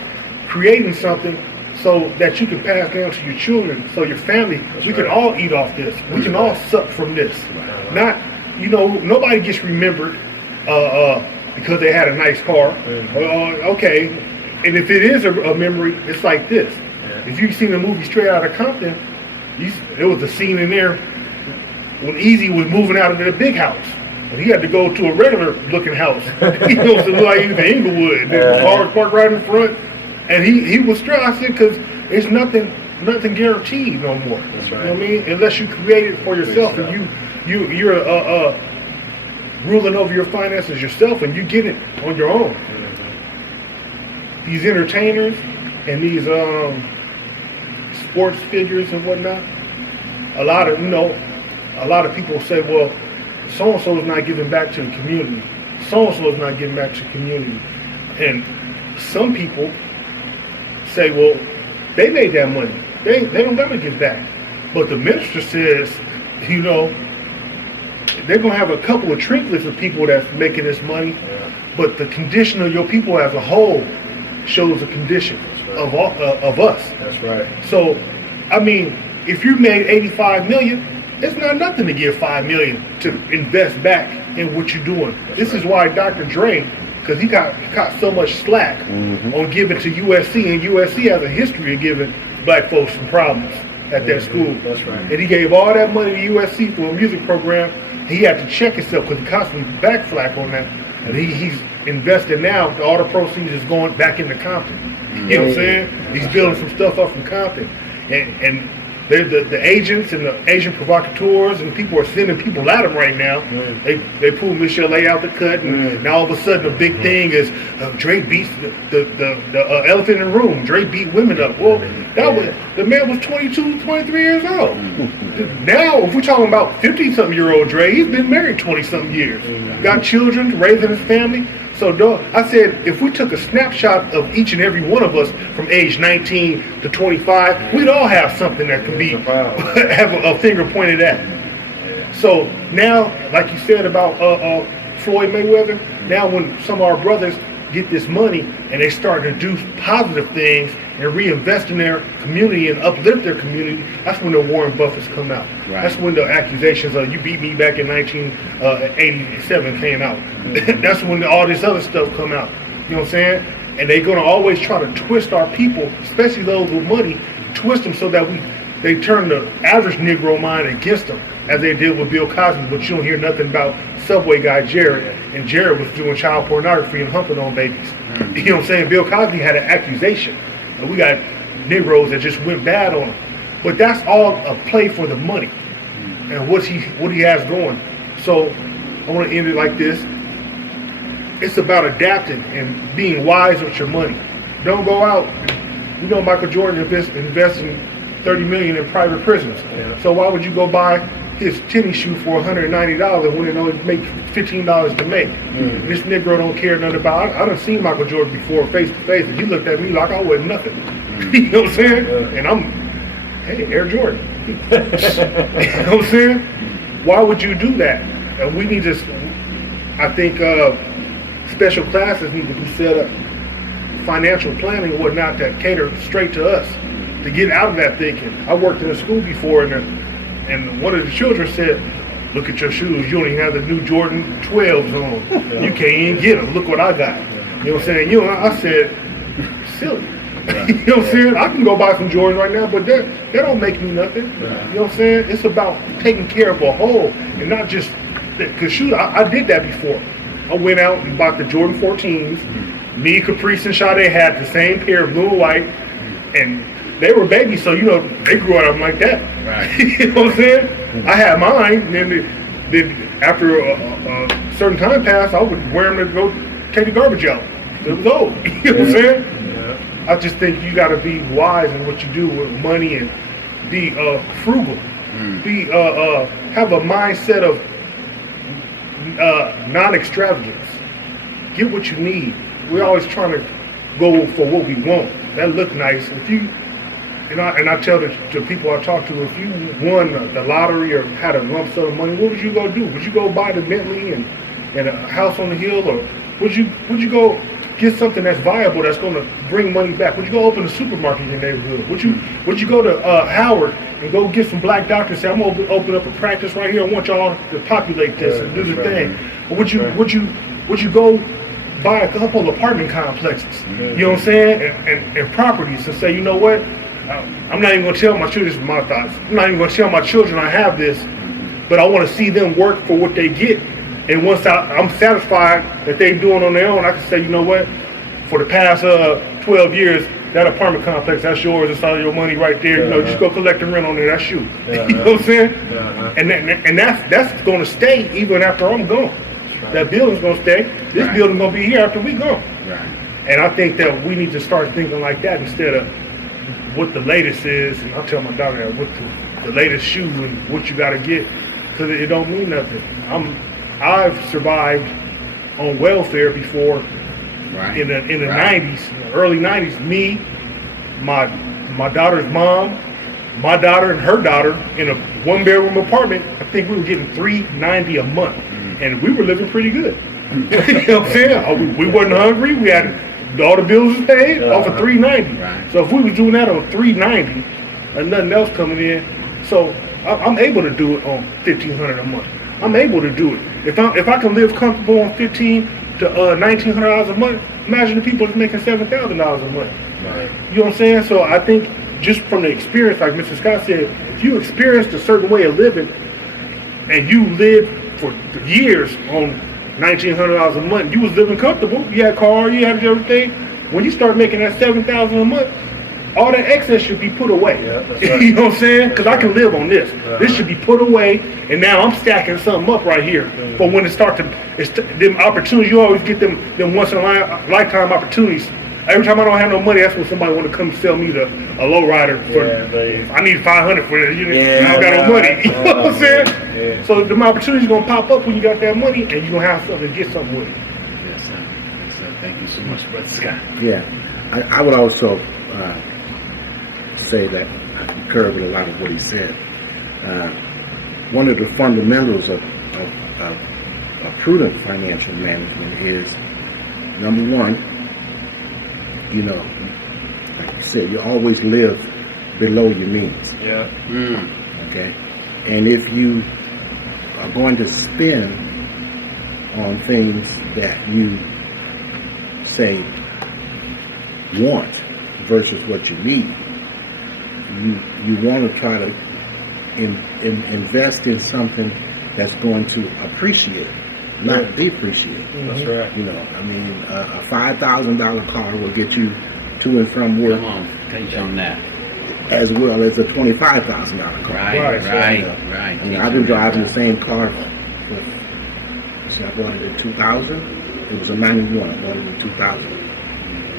creating something so that you can pass down to your children, so your family, we can all eat off this. We can all suck from this. Not, you know, nobody gets remembered because they had a nice car. Okay, and if it is a memory, it's like this. If you've seen the movie Straight Outta Compton, there was a scene in there when Easy was moving out of the big house. And he had to go to a regular looking house. He was like he was in Inglewood. The car parked right in front. And he was stressed. I said, because it's nothing guaranteed no more. That's right. You know what I mean? Unless you create it for yourself and you're ruling over your finances yourself and you get it on your own. These entertainers and these sports figures and whatnot, a lot of people say, well, so-and-so is not giving back to the community. So-and-so is not giving back to the community. And some people say, well, they made that money. They don't got to give back. But the minister says, you know, they're going to have a couple of trinkets of people that's making this money. But the condition of your people as a whole shows the condition of us. That's right. So, I mean, if you made $85 million, it's not nothing to give $5 million to invest back in what you're doing. This is why Dr. Dre, because he got so much slack on giving to USC, and USC has a history of giving black folks some problems at that school. That's right. And he gave all that money to USC for a music program. He had to check himself because he constantly backflack on that. And he's invested now. All the proceeds is going back into Compton. You know what I'm saying? He's building some stuff up from Compton. And the agents and the Asian provocateurs and people are sending people at him right now. They pull Michelle A out the cut, and now all of a sudden the big thing is Dre beats the elephant in the room. Dre beat women up. Well, the man was 22, 23 years old. Now, if we're talking about 50-something-year-old Dre, he's been married 20-something years. Got children, raising his family. So I said, if we took a snapshot of each and every one of us from age 19 to 25, we'd all have something that could be have a finger pointed at. So now, like you said about Floyd Mayweather, now when some of our brothers get this money and they start to do positive things and reinvest in their community and uplift their community, that's when the Warren Buffetts come out. Right. That's when the accusations of you beat me back in 1987 came out. That's when all this other stuff come out. You know what I'm saying? And they're going to always try to twist our people, especially those with money, twist them so that they turn the average Negro mind against them, as they did with Bill Cosby. But you don't hear nothing about Subway guy Jared, and Jared was doing child pornography and humping on babies. You know what I'm saying? Bill Cosby had an accusation, and we got Negroes that just went bad on him. But that's all a play for the money and what he has going. So I want to end it like this. it's about adapting and being wise with your money. Don't go out. You know, Michael Jordan investing $30 million in private prisons. Yeah. So why would you go buy his tennis shoe for $190 when it only make $15 to make? Mm-hmm. This Negro don't care nothing about. I done seen Michael Jordan before face to face, and he looked at me like I wasn't nothing. You know what I'm saying? Yeah. And I'm, hey, Air Jordan. You know what I'm saying? Why would you do that? And we need to, I think special classes need to be set up, financial planning and whatnot, that cater straight to us, to get out of that thinking. I worked in a school before, and one of the children said, look at your shoes, you don't even have the new Jordan 12s on. Yeah. You can't even get them. Look what I got. You know what I'm saying? You know, I said, silly. You know what I'm saying? I can go buy some Jordans right now, but they don't make me nothing. You know what I'm saying? It's about taking care of a whole, and not just, because shoot, I did that before. I went out and bought the Jordan 14s. Me, Caprice, and Sade had the same pair of blue and white, and they were babies, so, you know, they grew out of them like that. Right. You know what I'm saying? I had mine, and then after a certain time passed, I would wear them to go take the garbage out. It was old. You know what I'm saying? I just think you got to be wise in what you do with money and be frugal. Be have a mindset of non-extravagance. Get what you need. We're always trying to go for what we want. That look nice. If you and I tell the people I talk to, if you won the lottery or had a lump sum of money, what would you go do? Would you go buy the Bentley and a house on the hill, or would you go get something that's viable, that's going to bring money back? Would you go open a supermarket in your neighborhood? Would you go to Howard and go get some black doctors and say, I'm going to open up a practice right here, I want y'all to populate this and do the thing? Or would you go buy a couple apartment complexes, you know what I'm saying, and properties, and say, you know what, I'm not even going to tell my children, this is my thoughts, I'm not even going to tell my children I have this, but I want to see them work for what they get. And once I'm satisfied that they're doing on their own, I can say, you know what, for the past 12 years, that apartment complex, that's yours, it's all your money right there. You know, just go collect the rent on there, that's you. You know what I'm saying? And that's going to stay even after I'm gone. That building's going to stay. This building's going to be here after we go. And I think that we need to start thinking like that instead of what the latest is. And I tell my daughter what the latest shoe and what you got to get, because it don't mean nothing. I've survived on welfare before in the 90s, early 90s. Me, my daughter's mom, my daughter and her daughter in a one-bedroom apartment. I think we were getting $390 a month, and we were living pretty good. You know what I'm saying? We wasn't hungry. We had all the bills was paid off of $390. So if we was doing that on $390 and nothing else coming in, so I'm able to do it on $1,500 a month. I'm able to do it. If I can live comfortable on $1,500 to $1,900 a month, imagine the people that's making $7,000 a month. You know what I'm saying? So I think just from the experience, like Mr. Scott said, if you experienced a certain way of living and you lived for years on $1,900 a month, you was living comfortable. You had a car, you had everything. When you start making that $7,000 a month, all that excess should be put away. You know what I'm saying? Because I can live on this. This should be put away, and now I'm stacking something up right here. But when it starts to, them opportunities, you always get them once in a lifetime opportunities. Every time I don't have no money, that's when somebody want to come sell me a lowrider for. I need $500 for this. I don't got no money. You know what I'm saying? So the opportunities gonna pop up when you got that money, and you gonna have something to get something with it. Yes, sir. Yes, sir. Thank you so much, Brother Scott. Yeah, I would also say that I concur with a lot of what he said. One of the fundamentals of prudent financial management is, number one, you know, like you said, you always live below your means. Okay? And if you are going to spend on things that you say want versus what you need, you want to try to invest in something that's going to appreciate, not depreciate. That's right. You know, I mean, a $5,000 car will get you to and from work. Come on, teach on that. As well as a $25,000 car. Right. I mean, I've been driving the same car I bought it in 2000. It was a 91. I bought it in 2000.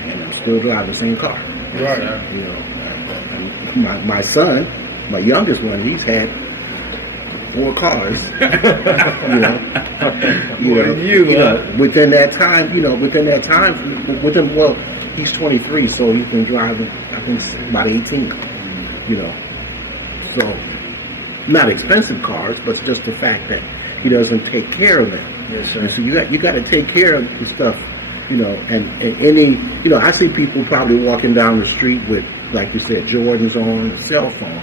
And I'm still driving the same car. Right. You know, and my son, my youngest one, he's had 4 cars. Within that time, well, he's 23, so he's been driving, I think, about 18. You know, so not expensive cars, but just the fact that he doesn't take care of them. Yes, sir. And so you got to take care of the stuff. You know, and any, you know, I see people probably walking down the street with, like you said, Jordans on, a cell phone,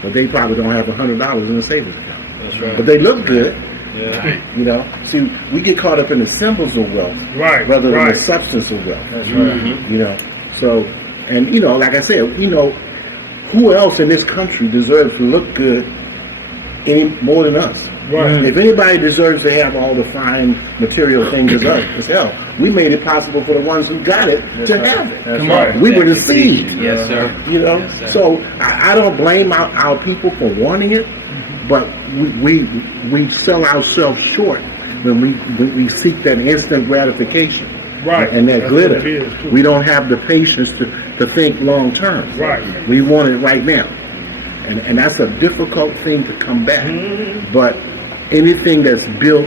but they probably don't have $100 in a savings account. That's right. But they look good. Yeah. You know, see, we get caught up in the symbols of wealth, Right. rather than Right. the substance of wealth. That's right. You know, so, and you know, like I said, you know, who else in this country deserves to look good any more than us? Right. If anybody deserves to have all the fine material things as us, as hell, we made it possible for the ones who got it to have it. That's Come right. on. We were deceived. Yes, sir. You know, Yes, sir. so I don't blame our people for wanting it, but we sell ourselves short when we seek that instant gratification, Right. And that That's what glitter. it is, too. We don't have the patience to think long term. Right. We want it right now, and that's a difficult thing to combat. But anything that's built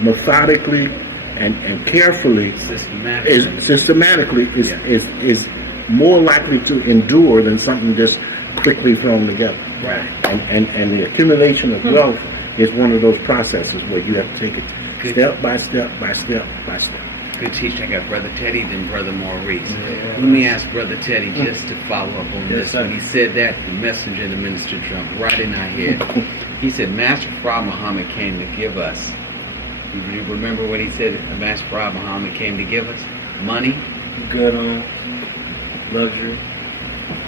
methodically and carefully Systematically. is more likely to endure than something just quickly thrown together. Right. And the accumulation of wealth is one of those processes where you have to take it Good. step by step by step by step. Good teaching. I got Brother Teddy, then Brother Maurice. Let me ask Brother Teddy just to follow up on this. sir. When he said that, the messenger and the minister jumped right in our head. He said, Master Prophet Muhammad came to give us. You remember what he said? Master Prophet Muhammad came to give us money. Good on luxury,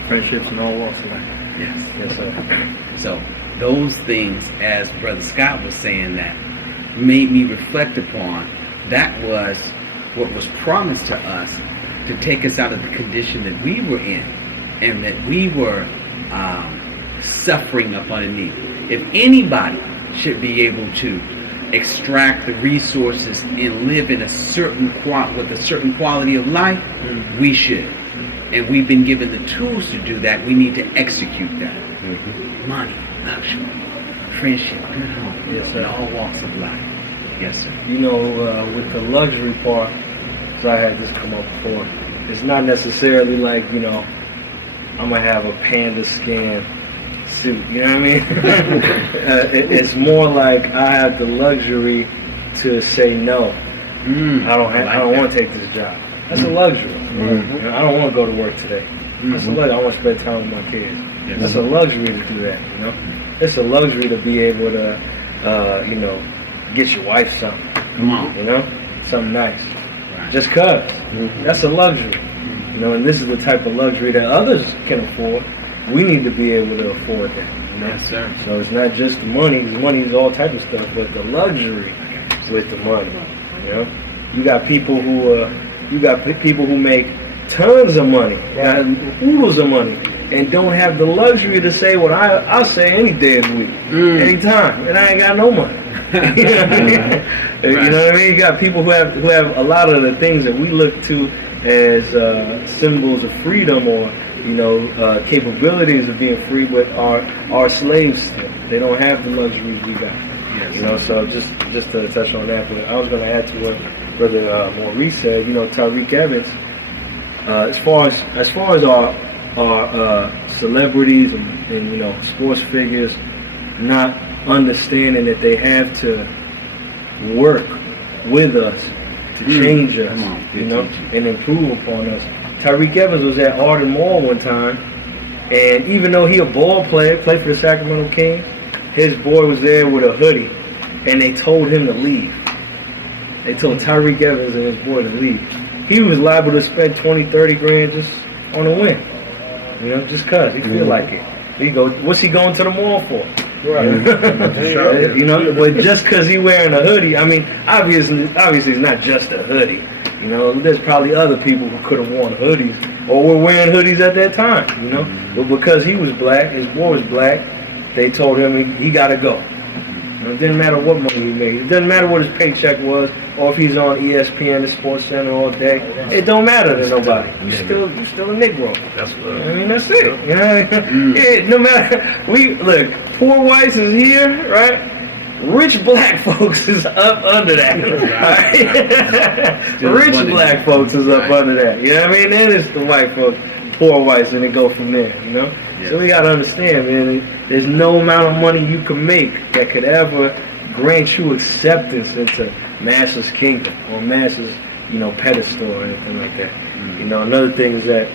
friendships, and all walks of life. Yes. Yes, sir. So those things, as Brother Scott was saying, that made me reflect upon. That was what was promised to us to take us out of the condition that we were in, and that we were suffering up underneath. If anybody should be able to extract the resources and live in a certain with a certain quality of life, we should. And we've been given the tools to do that. We need to execute that. Money, luxury, friendship, good home, Yes, sir. in all walks of life. Yes, sir. You know, with the luxury part, so I had this come up before, it's not necessarily like, you know, I'm going to have a panda skin suit, you know what I mean? It's more like I have the luxury to say no. I don't want to take this job. That's a luxury. You know, I don't want to go to work today. That's a luxury. I want to spend time with my kids. Yes. That's a luxury to do that, you know? It's a luxury to be able to, you know, get your wife something, Come on. you know? Something nice. Right. Just cause. That's a luxury. You know, and this is the type of luxury that others can afford. We need to be able to afford that, you know? Yes, sir. So it's not just the money. The money is all type of stuff, but the luxury with the money. You know, you got people who make tons of money, got oodles of money, and don't have the luxury to say what I'll say any day of the week, anytime, and I ain't got no money. You know what I mean? You know what I mean? You got people who have a lot of the things that we look to as symbols of freedom, or you know, capabilities of being free, but are slaves still. They don't have the luxuries we got. Yes. You know, so just to touch on that, but I was going to add to what Brother Maurice said. You know, Tyreek Evans, as far as our celebrities and you know, sports figures not understanding that they have to work with us to change us, you know, and improve upon us. Tyreek Evans was at Arden Mall one time, and even though he a ball player, played for the Sacramento Kings, his boy was there with a hoodie, and they told him to leave. They told Tyreek Evans and his boy to leave. He was liable to spend 20, 30 grand just on a win. You know, just cause he feel like it. He go, what's he going to the mall for? Right. You know, but just because he wearing a hoodie, I mean, obviously it's not just a hoodie. You know, there's probably other people who could have worn hoodies or were wearing hoodies at that time, you know. But because he was black, his boy was black, they told him he got to go. It didn't matter what money he made. It doesn't matter what his paycheck was, or if he's on ESPN, the Sports Center all day. It don't matter to nobody. You still a Negro. That's good. I mean, that's it. You know? Yeah, no matter. Look, poor whites is here, right? Rich black folks is up under that. Right? Rich black folks is up under that. You know what I mean? Then it's the white folks, poor whites, and they go from there. You know. Yeah. So we gotta understand, man. There's no amount of money you can make that could ever grant you acceptance into Master's kingdom or Master's, pedestal or anything like that. Another thing is that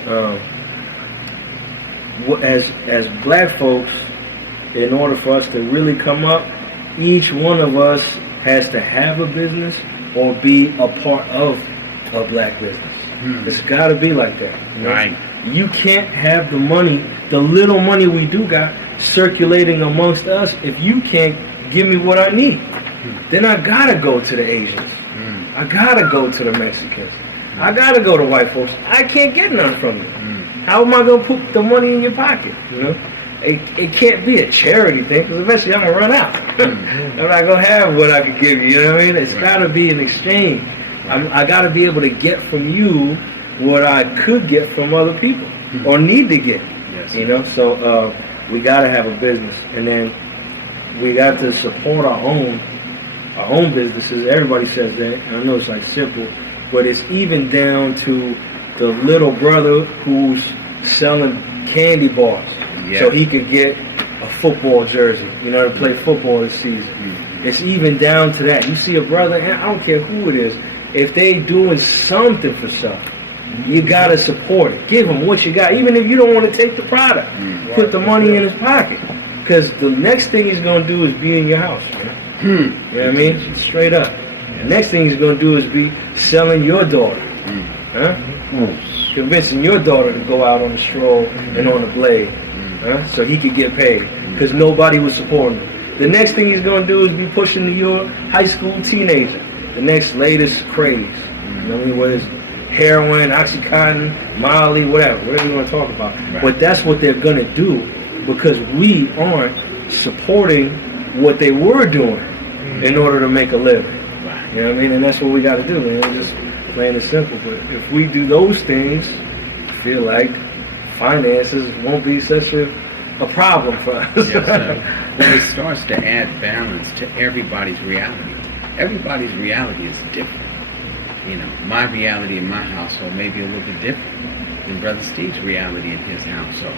as black folks, in order for us to really come up, each one of us has to have a business or be a part of a black business. It's got to be like that. Right. You can't have the money, the little money we do got, circulating amongst us if you can't give me what I need. Then I got to go to the Asians. I got to go to the Mexicans. I got to go to white folks. I can't get none from you. How am I going to put the money in your pocket? It can't be a charity thing, because eventually I'm going to run out. I'm not going to have what I could give you, you know what I mean? It's got to be an exchange. I got to be able to get from you what I could get from other people, or need to get, So we got to have a business, and then we got to support our own businesses. Everybody says that, and I know it's like simple, but it's even down to the little brother who's selling candy bars. So he could get a football jersey, to play football this season. It's even down to that. You see a brother, and I don't care who it is, if they doing something for something, you got to support it. Give him what you got, even if you don't want to take the product. Put the money in his pocket. Because the next thing he's going to do is be in your house. You know what I mean? Straight up. The next thing he's going to do is be selling your daughter. Convincing your daughter to go out on the stroll and on the blade. So he could get paid, because nobody was supporting him. The next thing he's going to do is be pushing to your high school teenager, the next latest craze. Whether it's heroin, Oxycontin, Molly, whatever you want to talk about. Right. But that's what they're going to do, because we aren't supporting what they were doing in order to make a living. Right. You know what I mean? And that's what we got to do, man. Just plain and simple. But if we do those things, I feel like finances won't be such a problem for us. Well, it starts to add balance to everybody's reality. Everybody's reality is different. My reality in my household may be a little bit different than Brother Steve's reality in his household.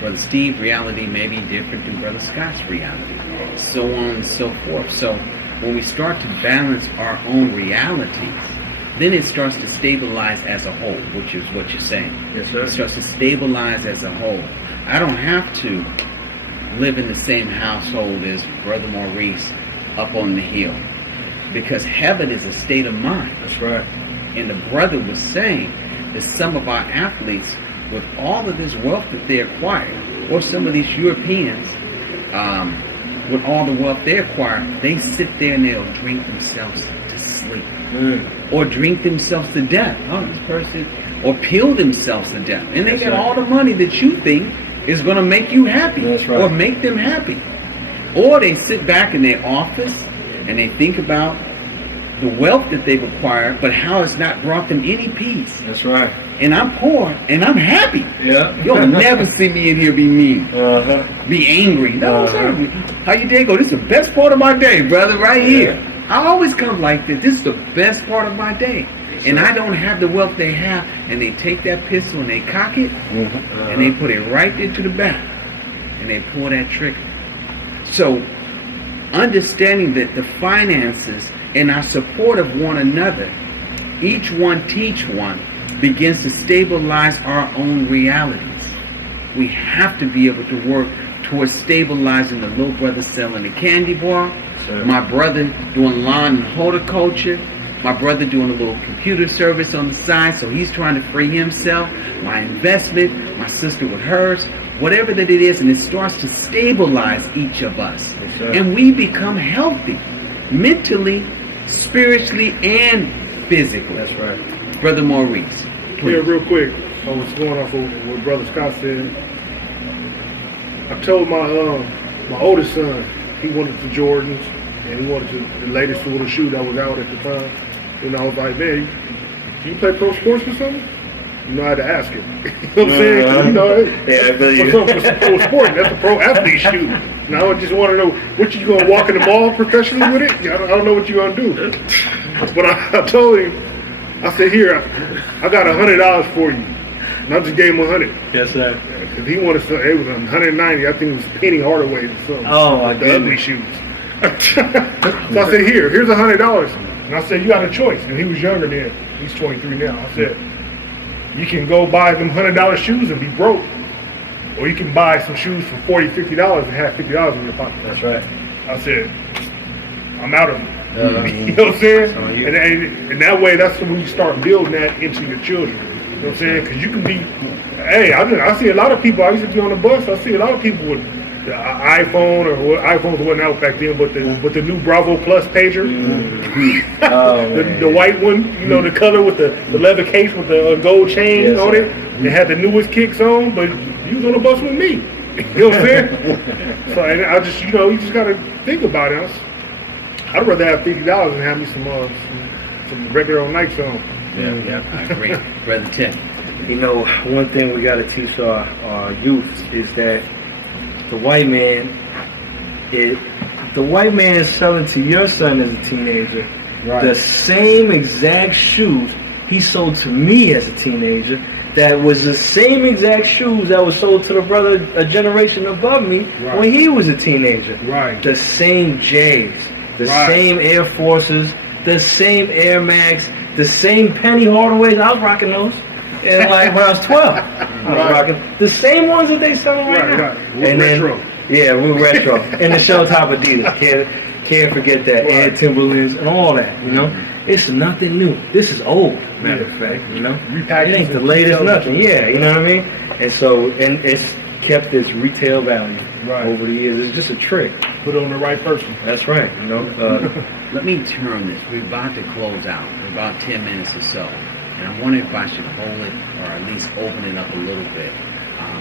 Brother Steve's reality may be different than Brother Scott's reality, so on and so forth. So when we start to balance our own realities, then it starts to stabilize as a whole, which is what you're saying. Yes, sir. It starts to stabilize as a whole. I don't have to live in the same household as Brother Maurice up on the hill, because heaven is a state of mind. That's right. And the brother was saying that some of our athletes, with all of this wealth that they acquired, or some of these Europeans, with all the wealth they acquire, they sit there and they'll drink themselves to sleep. Or drink themselves to death. Oh, this person, or pill themselves to death. And they got all the money that you think is going to make you happy. That's right. Or make them happy. Or they sit back in their office and they think about the wealth that they've acquired, but how it's not brought them any peace. That's right. And I'm poor and I'm happy. Yeah. You'll never see me in here be mean. Be angry. No, sir. How your day go? This is the best part of my day, brother, right here. I always come like this. This is the best part of my day. And I don't have the wealth they have. And they take that pistol and they cock it. And they put it right into the back. And they pull that trigger. So, understanding that the finances and our support of one another, each one teach one, begins to stabilize our own realities. We have to be able to work towards stabilizing the little brother selling the candy bar, my brother doing lawn and horticulture, my brother doing a little computer service on the side, so he's trying to free himself, my investment, my sister with hers, whatever that it is, and it starts to stabilize each of us. And we become healthy, mentally, spiritually, and physically. That's right. Brother Maurice. Yeah, real quick, I was going off of what Brother Scott said. I told my oldest son, he wanted the Jordans, and he wanted the latest sort of shoe that was out at the time. And I was like, man, do you play pro sports or something? You know, I had to ask him. You know what I'm saying? 'Cause, you know, Yeah, I feel you. for some pro sport, that's a pro athlete shoe. Now I just want to know, what you gonna walk in the mall professionally with it? I don't know what you gonna do. But I told him, I said, here, I got $100 for you. And I just gave him 100. Yes, sir. Because he wanted something, it was 190. I think it was Penny Hardaway or something. Oh, my The ugly goodness. shoes. So I said, here's $100. And I said, you got a choice. And he was younger then. He's 23 now. I said, you can go buy them $100 shoes and be broke. Or you can buy some shoes for $40, $50 and have $50 in your pocket. That's right. I said, I'm out of it. You know what I'm saying? And that way, that's when you start building that into your children. You know what I'm saying? Because you can be, hey, I see a lot of people, I used to be on the bus, I see a lot of people with the iPhone, or iPhones wasn't out back then, but the new Bravo Plus pager, the white one, you know, the color with the leather case with the gold chain on it. It had the newest kicks on, but you was on the bus with me. You know what I'm saying? So, and I just, you know, you just got to think about it. I'd rather have $50 than have me some regular old Nikes on. Yeah, I agree. Brother Tim. You know, one thing we got to teach our youth is that the white man is selling to your son as a teenager the same exact shoes he sold to me as a teenager. That was the same exact shoes that was sold to the brother a generation above me when he was a teenager. Right. The same J's, the same Air Forces, the same Air Max, the same Penny Hardaways. I was rocking those. And like when I was 12, I was rocking the same ones that they selling right now. And retro. We're retro. And the shell top Adidas. Can't forget that. And Timberlands and all that, you know. It's nothing new. This is old, matter of fact, you know. It ain't the latest nothing. Yeah, you know what I mean? And so, and it's kept its retail value over the years. It's just a trick. Put it on the right person. That's right, you know. Let me turn this. We're about to close out. We're about 10 minutes or so. And I wonder if I should hold it or at least open it up a little bit.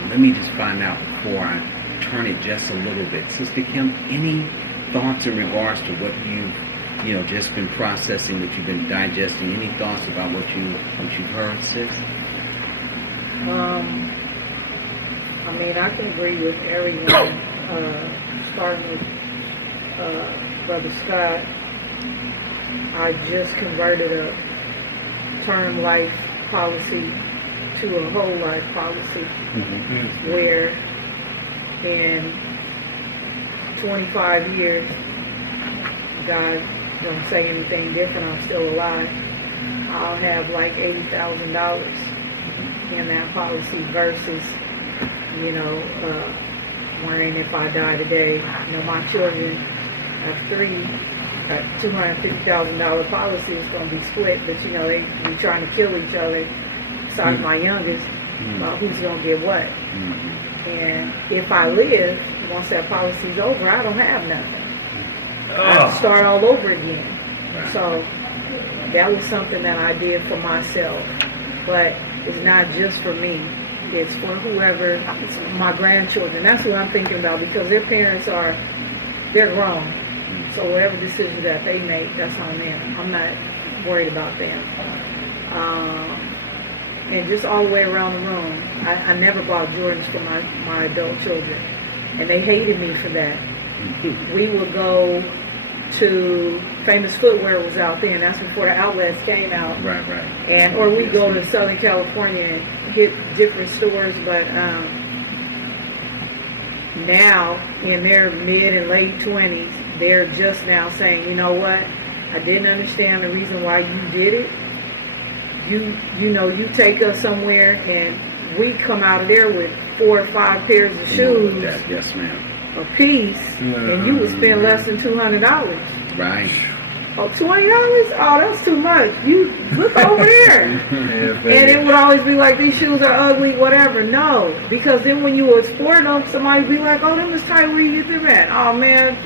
Let me just find out before I turn it just a little bit. Sister Kim, any thoughts in regards to what you've just been processing, that you've been digesting? Any thoughts about what you've heard, sis? I mean, I can agree with everyone, starting with Brother Scott. I just converted a term life policy to a whole life policy, where in 25 years, God don't say anything different, I'm still alive, I'll have like $80,000 in that policy versus, worrying if I die today. My children have three, $250,000 policy is going to be split, but they be trying to kill each other. Besides my youngest, about who's going to get what. And if I live, once that policy's over, I don't have nothing. I have to start all over again. So that was something that I did for myself. But it's not just for me. It's for whoever, it's my grandchildren. That's what I'm thinking about, because their parents they're grown. So whatever decision that they make, that's on them. I'm not worried about them. And just all the way around the room, I never bought Jordans for my adult children. And they hated me for that. We would go to Famous Footwear was out then. That's before the outlets came out. Right. Or we go to Southern California and hit different stores. But now, in their mid and late 20s, they're just now saying, you know what? I didn't understand the reason why you did it. You take us somewhere and we come out of there with 4 or 5 pairs of shoes. Yes, ma'am. A piece, and you would spend less than $200. Right. Oh, $20? Oh, that's too much. You look over there. And it would always be like, these shoes are ugly, whatever. No, because then when you would sport them, somebody would be like, oh, them is tight, where you get them at? Oh, man,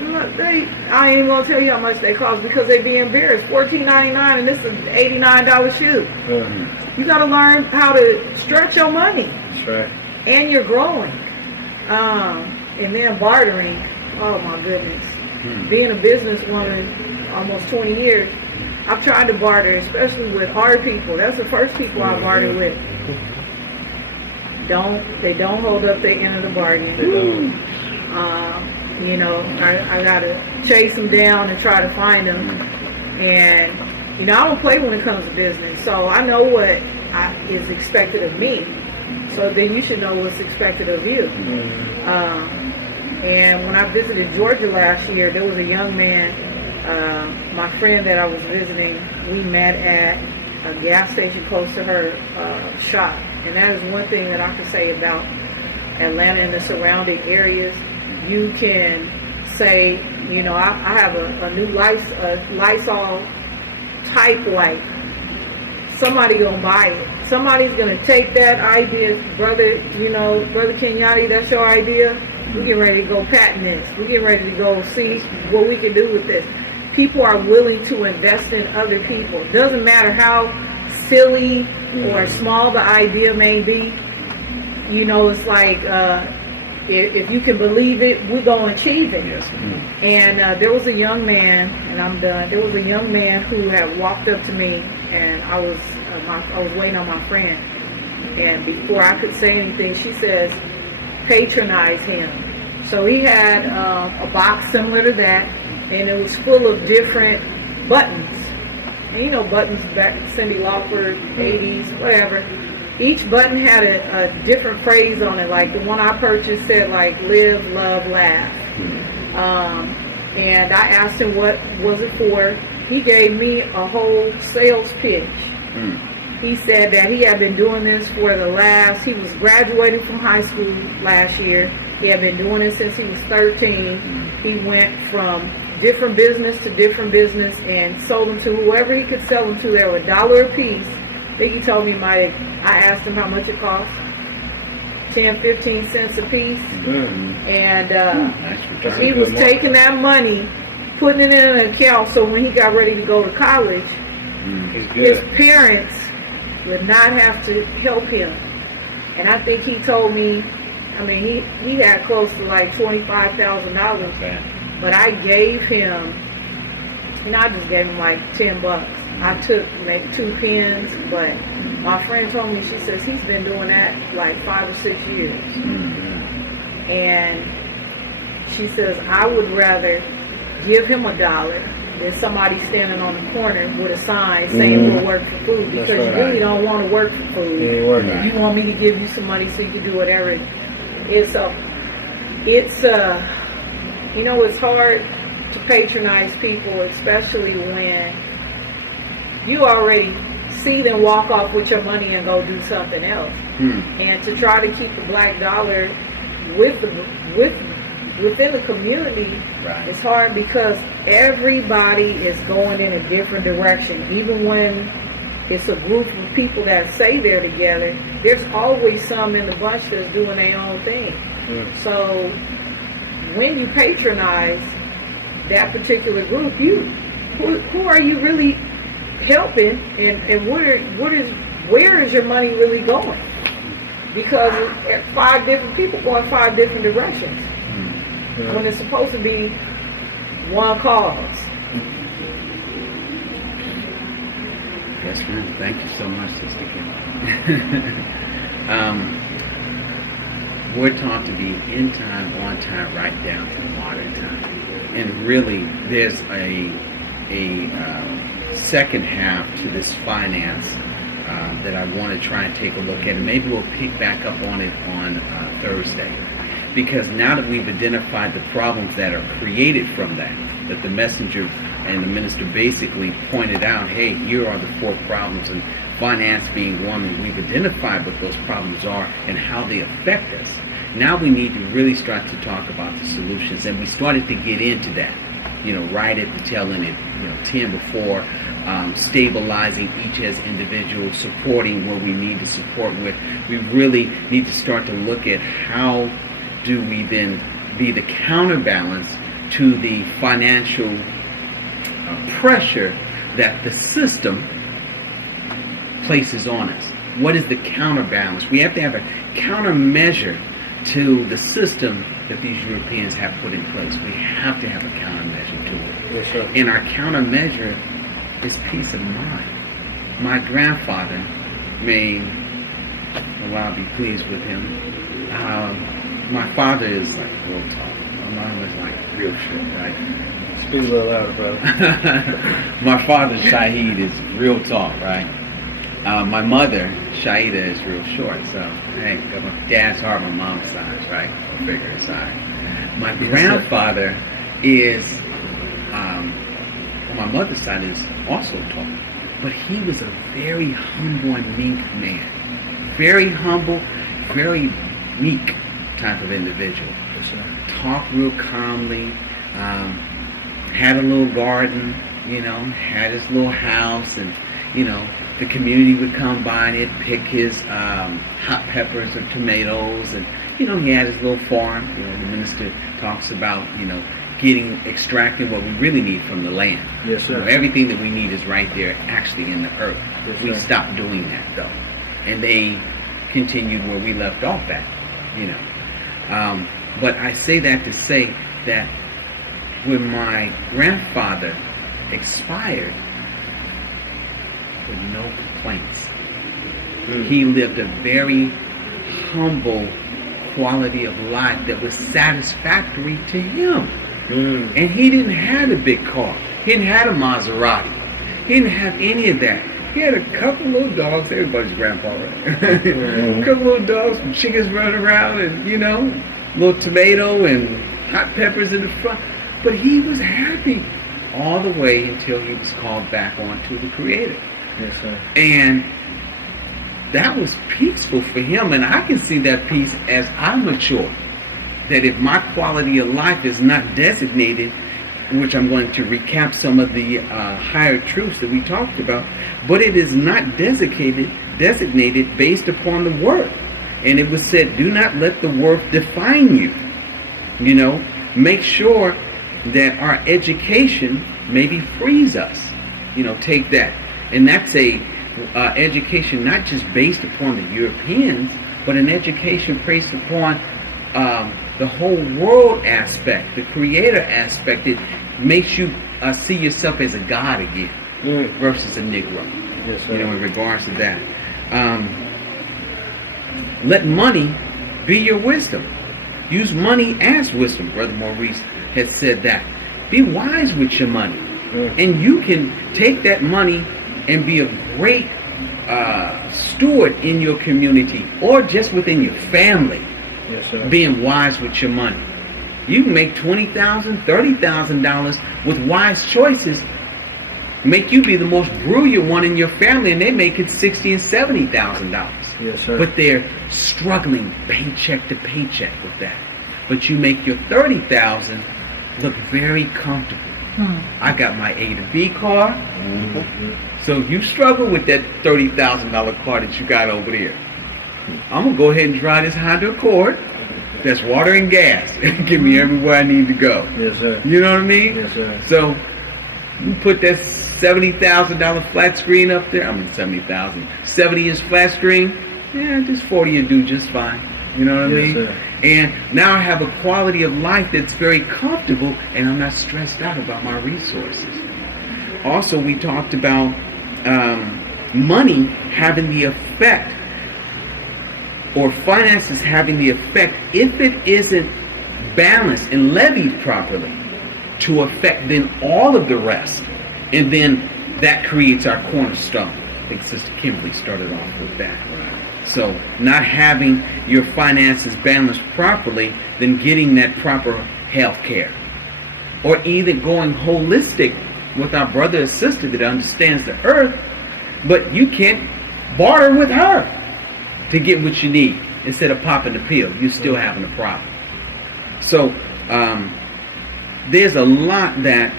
I ain't going to tell you how much they cost, because they be embarrassed. $14.99, and this is an $89 shoe. You got to learn how to stretch your money. That's right. And you're growing. And then bartering, oh my goodness. being a businesswoman almost 20 years, I've tried to barter, especially with hard people. That's the first people I barter with. They don't hold up their end of the bargain. You know, I gotta chase them down and try to find them. And, you know, I don't play when it comes to business. So I know what is expected of me. So then you should know what's expected of you. And when I visited Georgia last year, there was a young man, my friend that I was visiting, we met at a gas station close to her shop. And that is one thing that I can say about Atlanta and the surrounding areas. You can say, you know, I have a new Lysol type wipe. Somebody gonna buy it. Somebody's gonna take that idea, brother Kenyatta, that's your idea. We're getting ready to go patent this. We're getting ready to go see what we can do with this. People are willing to invest in other people. It doesn't matter how silly or small the idea may be. You know, it's like if you can believe it, we're going to achieve it. Yes. And there was a young man, and I'm done. There was a young man who had walked up to me, and I was waiting on my friend. And before I could say anything, she says, patronize him. So he had a box similar to that, and it was full of different buttons. And you know, buttons back Cindy Lauper, 80s, whatever. Each button had a different phrase on it. Like the one I purchased said, like, live, love, laugh. And I asked him what was it for. He gave me a whole sales pitch. He said that he had been doing this he was graduating from high school last year. He had been doing it since he was 13. He went from different business to different business and sold them to whoever he could sell them to. They were $1 a piece. I think he told me I asked him how much it cost. 10, 15 cents a piece. And he was taking that money, putting it in an account, so when he got ready to go to college, his parents would not have to help him. And I think he told me, I mean, he had close to like $25,000. But I gave him, I just gave him like $10. I took maybe 2 pens, but my friend told me, she says, he's been doing that like 5 or 6 years. And she says, I would rather give him $1 than somebody standing on the corner with a sign saying we'll work for food, because you really don't want to work for food. You want me to give you some money so you can do whatever it is. So it's you know, it's hard to patronize people, especially when you already see them walk off with your money and go do something else. And to try to keep the black dollar within the community, it's hard because everybody is going in a different direction. Even when it's a group of people that say they're together, there's always some in the bunch that's doing their own thing. So when you patronize that particular group, who are you really helping, and where is your money really going? Because 5 different people going 5 different directions when it's supposed to be one cause. Yes, ma'am. Thank you so much, Sister Kim. We're taught to be in time, on time, right down to modern time. And really, there's a second half to this finance that I want to try and take a look at. And maybe we'll pick back up on it on Thursday. Because now that we've identified the problems that are created from that the messenger and the minister basically pointed out, hey, here are the 4 problems, and finance being one, and we've identified what those problems are and how they affect us. Now we need to really start to talk about the solutions, and we started to get into that, right at the tail end, 10 before, stabilizing each as individuals, supporting where we need to support with. We really need to start to look at how do we then be the counterbalance to the financial pressure that the system places on us. What is the counterbalance? We have to have a countermeasure to the system that these Europeans have put in place. We have to have a countermeasure to it. Yes, sir. And our countermeasure is peace of mind. My grandfather, may Allah be pleased with him, my father is like real tall. My mom is like real short, right? Speak a little louder, brother. My father, Shaheed, is real tall, right? My mother, Shaida, is real short. So, hey, got my dad's heart, my mom's size, right? Go figure his size. My grandfather is, on my mother's side, is also tall. But he was a very humble and meek man. Very humble, very meek type of individual. Yes, sir. Talked real calmly, had a little garden, had his little house, and, the community would come by and he'd pick his hot peppers or tomatoes, and, he had his little farm. The minister talks about, extracting what we really need from the land. Yes, sir. Everything that we need is right there, actually in the earth. Yes, We sir. stopped doing that, though. And they continued where we left off at, But I say that to say that when my grandfather expired, with no complaints, he lived a very humble quality of life that was satisfactory to him. And he didn't have a big car. He didn't have a Maserati. He didn't have any of that. He had a couple little dogs. Everybody's grandpa, right? A couple little dogs, some chickens running around, and little tomato and hot peppers in the front. But he was happy all the way until he was called back onto the Creator. Yes, sir. And that was peaceful for him, and I can see that peace as I mature. That if my quality of life is not designated, which I'm going to recap some of the higher truths that we talked about, but it is not designated based upon the worth. And it was said, do not let the worth define you. Make sure that our education maybe frees us. Take that. And that's a education not just based upon the Europeans, but an education based upon the whole world aspect, the Creator aspect. It makes you see yourself as a God again versus a Negro. Yes, sir. In regards to that. Let money be your wisdom. Use money as wisdom. Brother Maurice has said that. Be wise with your money. And you can take that money and be a great steward in your community or just within your family. Yes, sir. Being wise with your money. You can make $20,000, $30,000 with wise choices. Make you be the most brilliant one in your family, and they make it $60,000 and $70,000. Yes, sir. But they're struggling paycheck to paycheck with that. But you make your $30,000 look very comfortable. I got my A to B car. So you struggle with that $30,000 car that you got over there. I'm gonna go ahead and drive this Honda Accord. That's water and gas. Get me everywhere I need to go. Yes, sir. You know what I mean? Yes, sir. So you put that $70,000 flat screen up there. 70-inch flat screen. Yeah, just 40 will do just fine. You know what I Yes, mean? sir. And now I have a quality of life that's very comfortable, and I'm not stressed out about my resources. Also, we talked about money having the effect, or finances having the effect, if it isn't balanced and levied properly, to affect then all of the rest. And then that creates our cornerstone. I think Sister Kimberly started off with that. So not having your finances balanced properly, then getting that proper health care. Or either going holistic with our brother or sister that understands the earth, but you can't barter with her to get what you need. Instead of popping the pill, you're still having a problem. So there's a lot that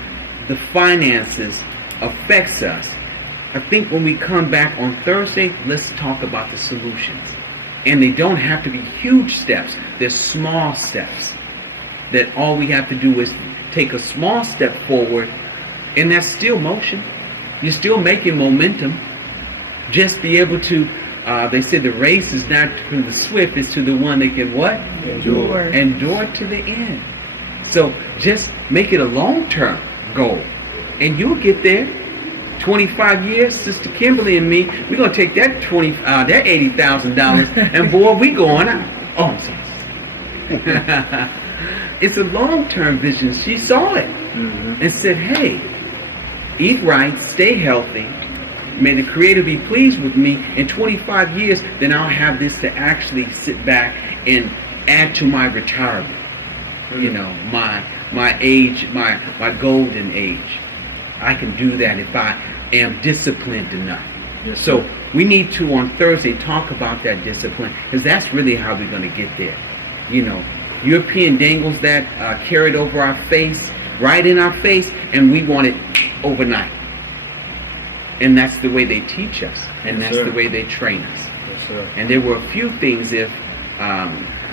the finances affects us. I think when we come back on Thursday, let's talk about the solutions. And they don't have to be huge steps. They're small steps. That all we have to do is take a small step forward, and that's still motion. You're still making momentum. Just be able to they said the race is not from the swift, it's to the one that can what? Endure. Endure to the end. So just make it a long-term goal, and you'll get there. 25 years, Sister Kimberly and me, we're gonna take that that $80,000, and boy, we going out. Oh, I'm sorry. It's a long-term vision. She saw it and said, "Hey, eat right, stay healthy. May the Creator be pleased with me. In 25 years, then I'll have this to actually sit back and add to my retirement. You know, my age, my golden age. I can do that if I am disciplined enough." Yes, So sir. we need to on Thursday talk about that discipline, because that's really how we're going to get there. You know, European dangles that carried over our face, right in our face, and we want it overnight. And that's the way they teach us, and Yes, that's sir. the way they train us. Yes, sir. And there were a few things. If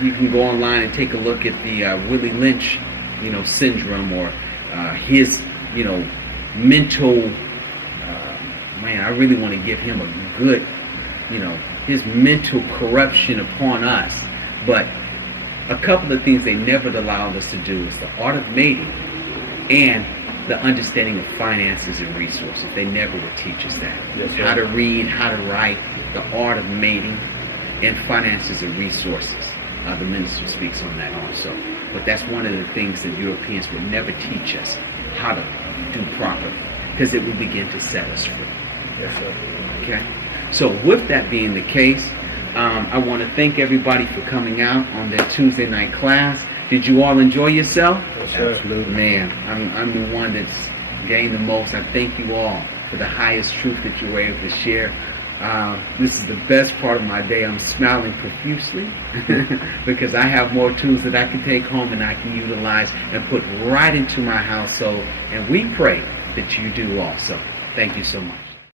you can go online and take a look at the Willie Lynch, syndrome, or his, mental. Man, I really want to give him a good, his mental corruption upon us. But a couple of things they never allowed us to do is the art of mating and the understanding of finances and resources. They never would teach us that. Yes, sir. How to read, how to write, the art of mating, and finances and resources. The minister speaks on that also. But that's one of the things that Europeans would never teach us how to do properly, because it would begin to set us free. Yes, sir. Okay? So with that being the case, I want to thank everybody for coming out on their Tuesday night class. Did you all enjoy yourself? Yes, sir. Absolutely. Man, I'm the one that's gained the most. I thank you all for the highest truth that you were able to share. This is the best part of my day. I'm smiling profusely because I have more tools that I can take home and I can utilize and put right into my household. And we pray that you do also. Thank you so much.